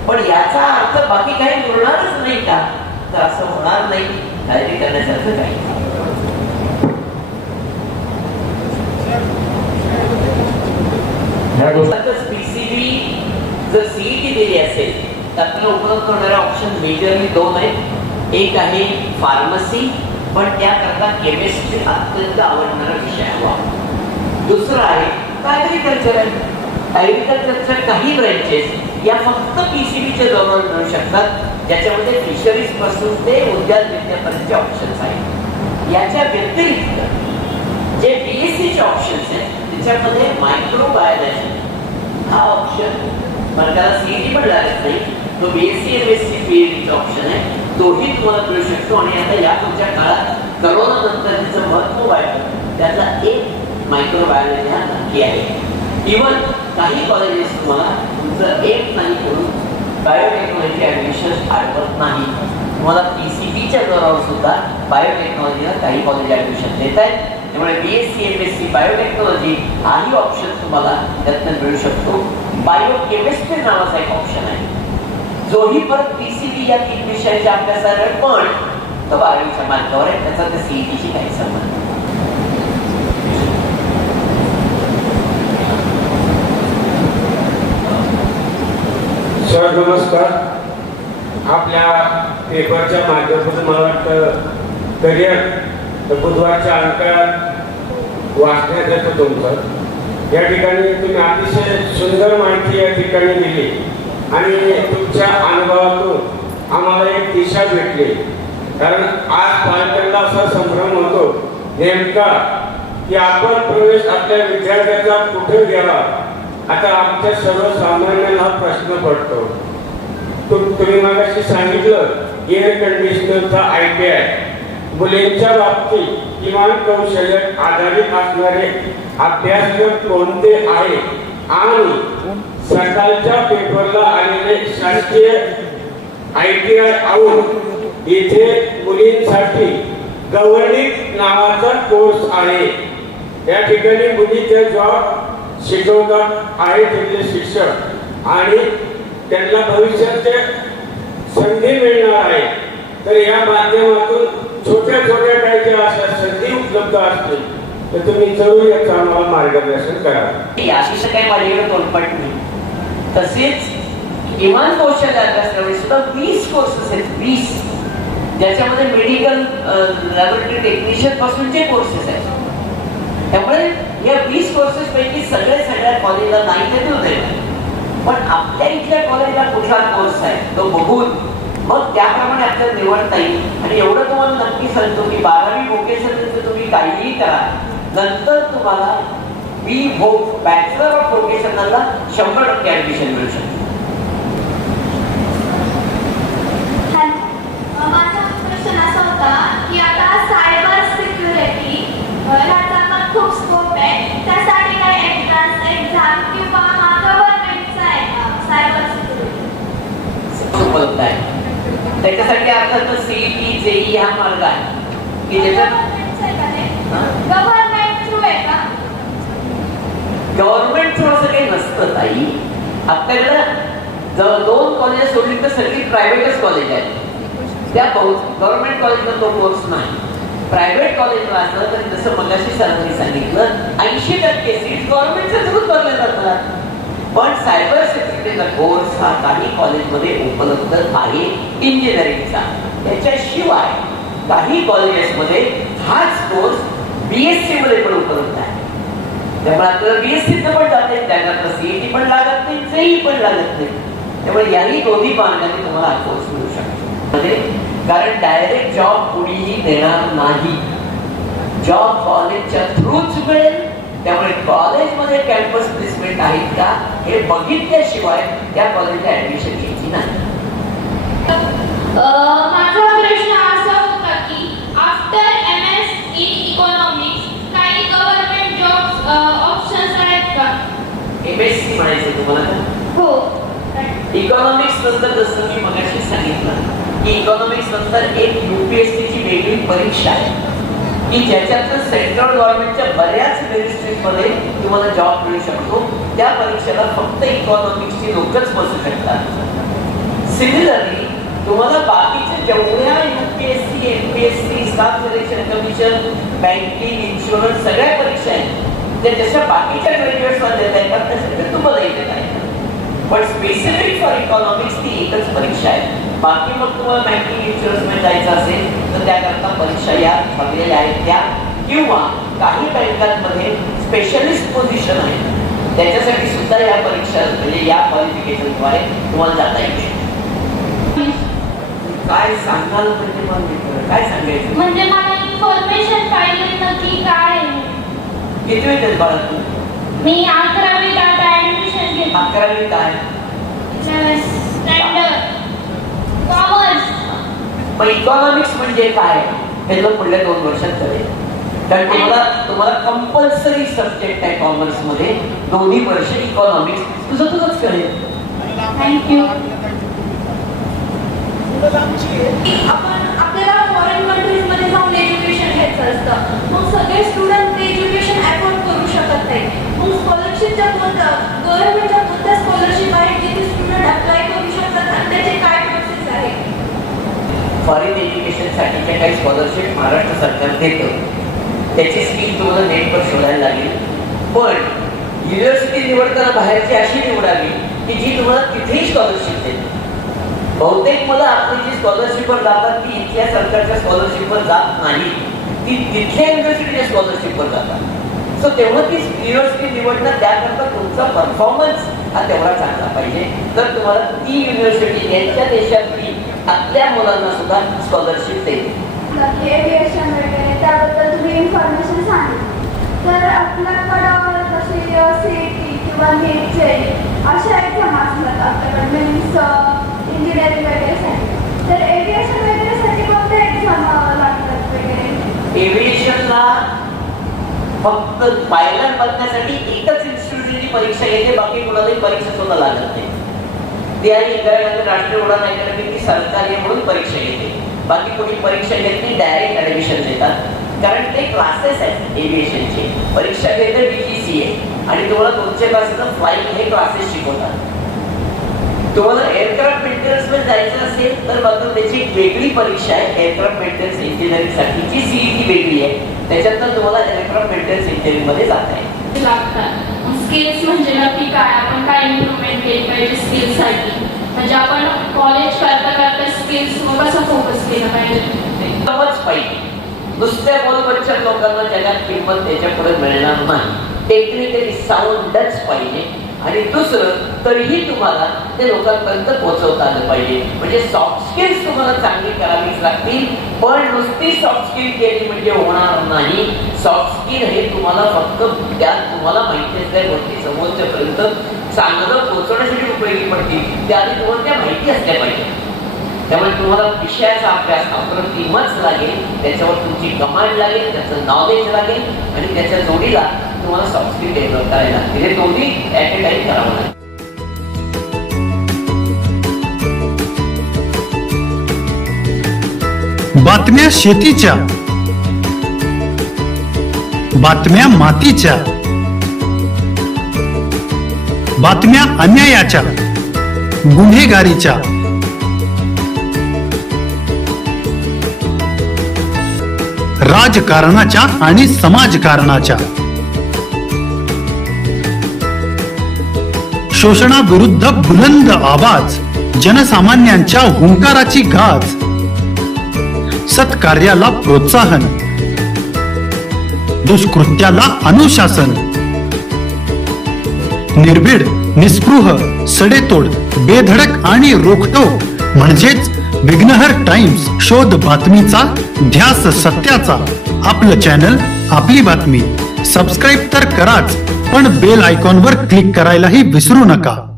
पण याचा अर्थ बाकी काही उरणारच नाही का? तर असं होणार नाही. काळजी करण्यासारखं काही. पीसीबी जर सीईटी दिली असेल तर आपल्याला उपलब्ध होणारे ऑप्शन मेजरली 2 आहेत. एक आहे फार्मसी, पण त्याकरता केमिस्ट्री अत्यंत आवडणारा विषय हवा. दुसरं आहे ॲग्रिकल्चर आहे. ॲग्रिकल्चरच्या काही ब्रँचेस या फक्त पीसीबीच्या जवळ मिळू शकतात, ज्याच्यामध्ये फिशरीज पासून ते उद्यान विद्यापर्यंतचे ऑप्शन्स आहेत. याच्या व्यतिरिक्त जे बीएससीचे ऑप्शन्स आहेत त्याच्यामध्ये मायक्रोबायोलॉजी हा ऑप्शन त्याला सीईटी पण लागत नाही, तो बीएससी एमएससी पीएचडीचा ऑप्शन आहे. तोही तुम्हाला मिळू शकतो. आणि आता या पुढच्या काळात करोना नंतर तिचं महत्व वाढलं, त्यातला एक मायक्रोबायोलॉजी हा नक्की आहे. इव्हन काही कॉलेजेस तुम्हाला तुमचं एक नाही करून बायोटेक्नॉलॉजी ॲडमिशन आढळत नाही. तुम्हाला पीसीबीच्या जोरावर सुद्धा बायोटेक्नॉलॉजीला काही कॉलेज ॲडमिशन देत आहेत. त्यामुळे बीएससी एमएससी बायोटेक्नॉलॉजी हाही ऑप्शन तुम्हाला त्यातनं मिळू शकतो. बायोकेमिस्ट्री नावाचा एक ऑप्शन आहे, जोही परत पीसीबी या 3 विषयाच्या अभ्यासाला पण तो 12वीच्या मार्गावर आहे. त्याचा त्या सीईटीशी काही संबंध. सर नमस्कार. आपल्या पेपरच्या माध्यमातून मला वाटतं करिअर बुधवारच्या अंकात वाचण्यात येतं तुमचं. या ठिकाणी तुम्ही अतिशय सुंदर माहिती या ठिकाणी दिली आणि तुमच्या अनुभवातून आम्हाला एक दिशा भेटली. कारण आज पालकांना असा संभ्रम होतो नेमका की आपण प्रवेश आपल्या विद्यार्थ्याचा कुठे घ्यावा. आता आमच्या सर्वसामान्यांना हा प्रश्न पडतो. तुम्ही मगाशी सांगितलं एअर कंडिशनरचा ITI मुलींच्या बाबतीत किमान कौशल्य आधारित असणारे अभ्यासक्रम कोणते आहे आणि सकाळच्या पेपरला आलेले शासकीय ITI आऊट इथे मुलींसाठी गव्हर्निंग नावाचा कोर्स आहे. या ठिकाणी मुली त्या जॉब शिकवतात आहे तिथले शिक्षक आणि त्यांना भविष्यात ते संधी मिळणार आहे. तर या माध्यमातून छोट्या छोट्या काही ज्या अशा संधी उपलब्ध असतील तर तुम्ही जरूर याचं आम्हाला मार्गदर्शन करा. याशी काही माझ्याकडे तोडपट नाही. तसेच किमान कौशल्य अभ्यासक्रमामध्ये सुद्धा 20 कोर्सेस आहेत, 20 ज्याच्यामध्ये मेडिकल लॅबोरेटरी टेक्निशियन पासूनचे कोर्सेस आहेत. त्यामुळे या 20 कोर्सेस पैकी सगळ्या कॉलेजला नाही ते नाही, पण आपल्या इथल्या कॉलेजला कुठला कोर्स आहे तो बघून मग त्याप्रमाणे आपल्याला निवडता येईल. आणि एवढं तुम्हाला नक्की सांगतो की 12वी व्होकेशनचं तुम्ही काहीही करा, नंतर तुम्हाला बॅचलर ऑफ व्होकेशनला 100% ऍडमिशन मिळू शकते. माझा प्रश्न असा होता की आता सायबर सिक्युरिटी ह्याचा खूप स्कोप आहे, त्यासाठी त्याच्यासाठी अर्थात सीईटी जेई हा मार्ग आहे की ज्याच्यात गव्हर्नमेंट थ्रू आहे का? गव्हर्नमेंट थ्रू असं काही नसतं ताई. आपल्याकडं जर 2 कॉलेज सोडली तर सगळी प्रायव्हेटच कॉलेज आहेत. त्या गव्हर्नमेंट कॉलेजला तो कोर्स नाही. प्रायव्हेट कॉलेजला असलं तर जसं मगाशी सरांनी सांगितलं 80% सीट गव्हर्नमेंटच्या थ्रूच भरले जातात. पण सायबर सिक्युरिटीचा कोर्स हा काही कॉलेजमध्ये उपलब्ध आहे इंजिनिअरिंगचा. त्याच्याशिवाय काही कॉलेजेसमध्ये हाच कोर्स बीएससी मध्ये पण उपलब्ध आहे. त्यामुळे आपल्याला बीएससी पण जाते, त्यानंतर सीईटी पण लागत नाही, जेई पण लागत नाही. त्यामुळे याही दोन्ही मार्गाने तुम्हाला हा कोर्स मिळू शकतो. कारण डायरेक्ट जॉब कुणीही देणार नाही. जॉब कॉलेजच्या थ्रूच मिळेल. त्यामुळे कॉलेजमध्ये कॅम्पस प्लेसमेंट आहेत का हे बघितल्याशिवाय त्या कॉलेजला ऍडमिशन घ्यायची नाही. माझा प्रश्न असा होता की आफ्टर MS इन इकॉनॉमिक्स काही गव्हर्नमेंट जॉब ऑप्शन्स आहेत का? MSc म्हणायचं तुम्हाला? हो. इकॉनॉमिक्स नंतर जसं मी मगाशी सांगितलं की इकॉनॉमिक्स नंतर एक UPSC ची वेगळी परीक्षा आहे की ज्याच्यात सेंट्रल गव्हर्नमेंटच्या बऱ्याच मिनिस्ट्रीजमध्ये तुम्हाला जॉब मिळू शकतो. त्या परीक्षेला फक्त इकॉनॉमिक्सची लोकच बसू शकतात. सिमिलरली तुम्हाला बाकीच्या जेवढ्या UPSC, MPSC, staff selection commission, banking, insurance सगळ्या परीक्षा आहेत त्या जशा बाकीच्या ग्रॅज्युएट्सला देता येतात त्या सगळ्या तुम्हालाही देता येतात. पण स्पेसिफिक फॉर इकॉनॉमिक्स ती एकच परीक्षा आहे. बाकी मग तुम्हाला बँकिंग, इन्शुरन्स मध्ये जायचं असेल तर त्याकरता परीक्षा या ठरलेल्या आहेत त्या, किंवा काही बँकांमध्ये स्पेशलिस्ट पोझिशन आहे त्याच्यासाठी सुद्धा या परीक्षा म्हणजे या क्वालिफिकेशनद्वारे तुम्हाला जाता येऊ शकते. काय सांगाल म्हणजे मग काय सांगायचं? म्हणजे मला इन्फॉर्मेशन पाहिजे नक्की काय आहे? किती वेळ बाळा तू? मी 11वीत आता ऍडमिशन घेतली. 11वी काय? Standard commerce. मग इकॉनॉमिक्स म्हणजे काय हे तुला पुढल्या 2 वर्षात कळेल. कारण तुम्हाला कंपल्सरी सब्जेक्ट आहे कॉमर्स मध्ये 2 वर्ष इकॉनॉमिक्स तुझंच कळेल. थँक्यू. आपण आपल्याला फॉरेन कंट्रीज मध्ये जाऊन एज्युकेशन घ्यायचं असतं. मग सगळे स्टुडंट ते एज्युकेशन अफोर्ड करू शकत नाही. मग स्कॉलरशिपच्या कोणत्या गव्हर्नमेंटच्या कोणत्या स्कॉलरशिप आहे जिथे स्टुडंट अप्लाय करू शकतात आणि त्याचे काय प्रोसेस आहे? फॉरेन एज्युकेशनसाठीच्या काही स्कॉलरशिप महाराष्ट्र सरकार देतं. त्याची स्कीम तुम्हाला नेटवर शोधायला लागेल. पण युनिव्हर्सिटी निवडताना बाहेरची अशी निवडावी की जी तुम्हाला तिथेही स्कॉलरशिप देते. बहुतेक मुलं आपली जी स्कॉलरशिपवर जातात ती इथल्या सरकारच्या स्कॉलरशिपवर जात नाही, ती तिथल्या युनिव्हर्सिटीच्या स्कॉलरशिपवर जातात. सो तेव्हा ती युनिव्हर्सिटी निवडणं त्याकरता तुमचा परफॉर्मन्स हा तेवढा चांगला पाहिजे तर तुम्हाला ती युनिव्हर्सिटी यांच्या देशातली आपल्या मुलांना सुद्धा स्कॉलरशिप देते. एव्हिएशन वगैरे त्याबद्दल तुम्ही इन्फॉर्मेशन सांगितली. तर आपल्याकडं जसे CET किंवा NEET अशा एक्झाम असतात आपल्याकडे मीन्स इंजिनिअरिंग वगैरेसाठी. तर एव्हिएशन वगैरेसाठी कोणत्या एक्झाम लागतात वगैरे? एव्हिएशनला फक्त पायलट बनण्यासाठी एकच इन्स्टिट्यूटची परीक्षा येते, बाकी कोणालाही परीक्षा सुद्धा लागत नाही. ती आणि इंदिरा गांधी राष्ट्रीय उडान अकॅडमी ती सरकारी म्हणून परीक्षा येते. बाकी कोणी परीक्षा घेत नाही, डायरेक्ट ऍडमिशन देतात. कारण ते क्लासेस आहेत एव्हिएशनचे. परीक्षा घेते DGCA आणि तुम्हाला 200 क्लासेस फ्लाईट हे क्लासेस शिकवतात. तुम्हाला एअरक्राफ्ट मेंटेनन्स मध्ये जायचं असेल तर मात्र त्याची एक वेगळी परीक्षा आहे. एअरक्राफ्ट मेंटेनन्स इंजिनिअरिंग साठीची CET वेगळी आहे. त्याच्यातनं तुम्हाला एअरक्राफ्ट मेंटेनन्स इंजिनिअरिंग मध्ये जाता येईल. लागतात. स्किल्स म्हणजे नक्की काय, आपण काय इम्प्रूव्हमेंट केली पाहिजे स्किल्ससाठी, म्हणजे आपण कॉलेज करता करता स्किल्स कसं फोकस केलं पाहिजे? एकदमच पाहिजे. नुसत्या बोलबच्चन लोकांना जगात किंमत त्याच्या पुढे मिळणार नाही. टेक्निकली साऊंडच पाहिजे. आणि दुसरं तरीही तुम्हाला ते लोकांपर्यंत पोहोचवता आलं पाहिजे. म्हणजे सॉफ्ट स्किल्स तुम्हाला चांगली करावीच लागतील. पण नुसती सॉफ्ट स्किल केली म्हणजे होणार नाही. सॉफ्ट स्किल हे तुम्हाला फक्त त्यात तुम्हाला माहिती असलेल्या गोष्टी समोरच्यापर्यंत चांगलं पोहोचवण्यासाठी उपयोगी पडतील. त्याआधी तुम्हाला त्या माहिती असल्या पाहिजे. त्यामुळे तुम्हाला विषयाचा अभ्यास अप्रतिमच लागेल, त्याच्यावर तुमची कमांड लागेल, त्याचं नॉलेज लागेल आणि त्याच्या जोडीला तुम्हाला सॉफ्ट स्किल डेव्हलप करायला लागतील. हे दोन्ही ॲट ए टाइम करावं लागेल. बातम्या शेतीच्या, बातम्या मातीच्या, बातम्या अन्यायाच्या, गुन्हेगारीच्या, राजकारणाच्या आणि समाजकारणाच्या, शोषणाविरुद्ध बुलंद आवाज, जनसामान्यांच्या हुंकाराची गाज, सत्कार्याला प्रोत्साहन, दुष्कृत्याला अनुशासन, निर्भीड, निस्पृह, सडेतोड, बेधडक आणि रोखटोक म्हणजेच विघ्नहर टाइम्स. शोध बातमीचा, ध्यास सत्याचा. आपलं चॅनल, आपली बातमी. सबस्क्राईब तर कराच, पण बेल आयकॉनवर क्लिक करायलाही विसरू नका.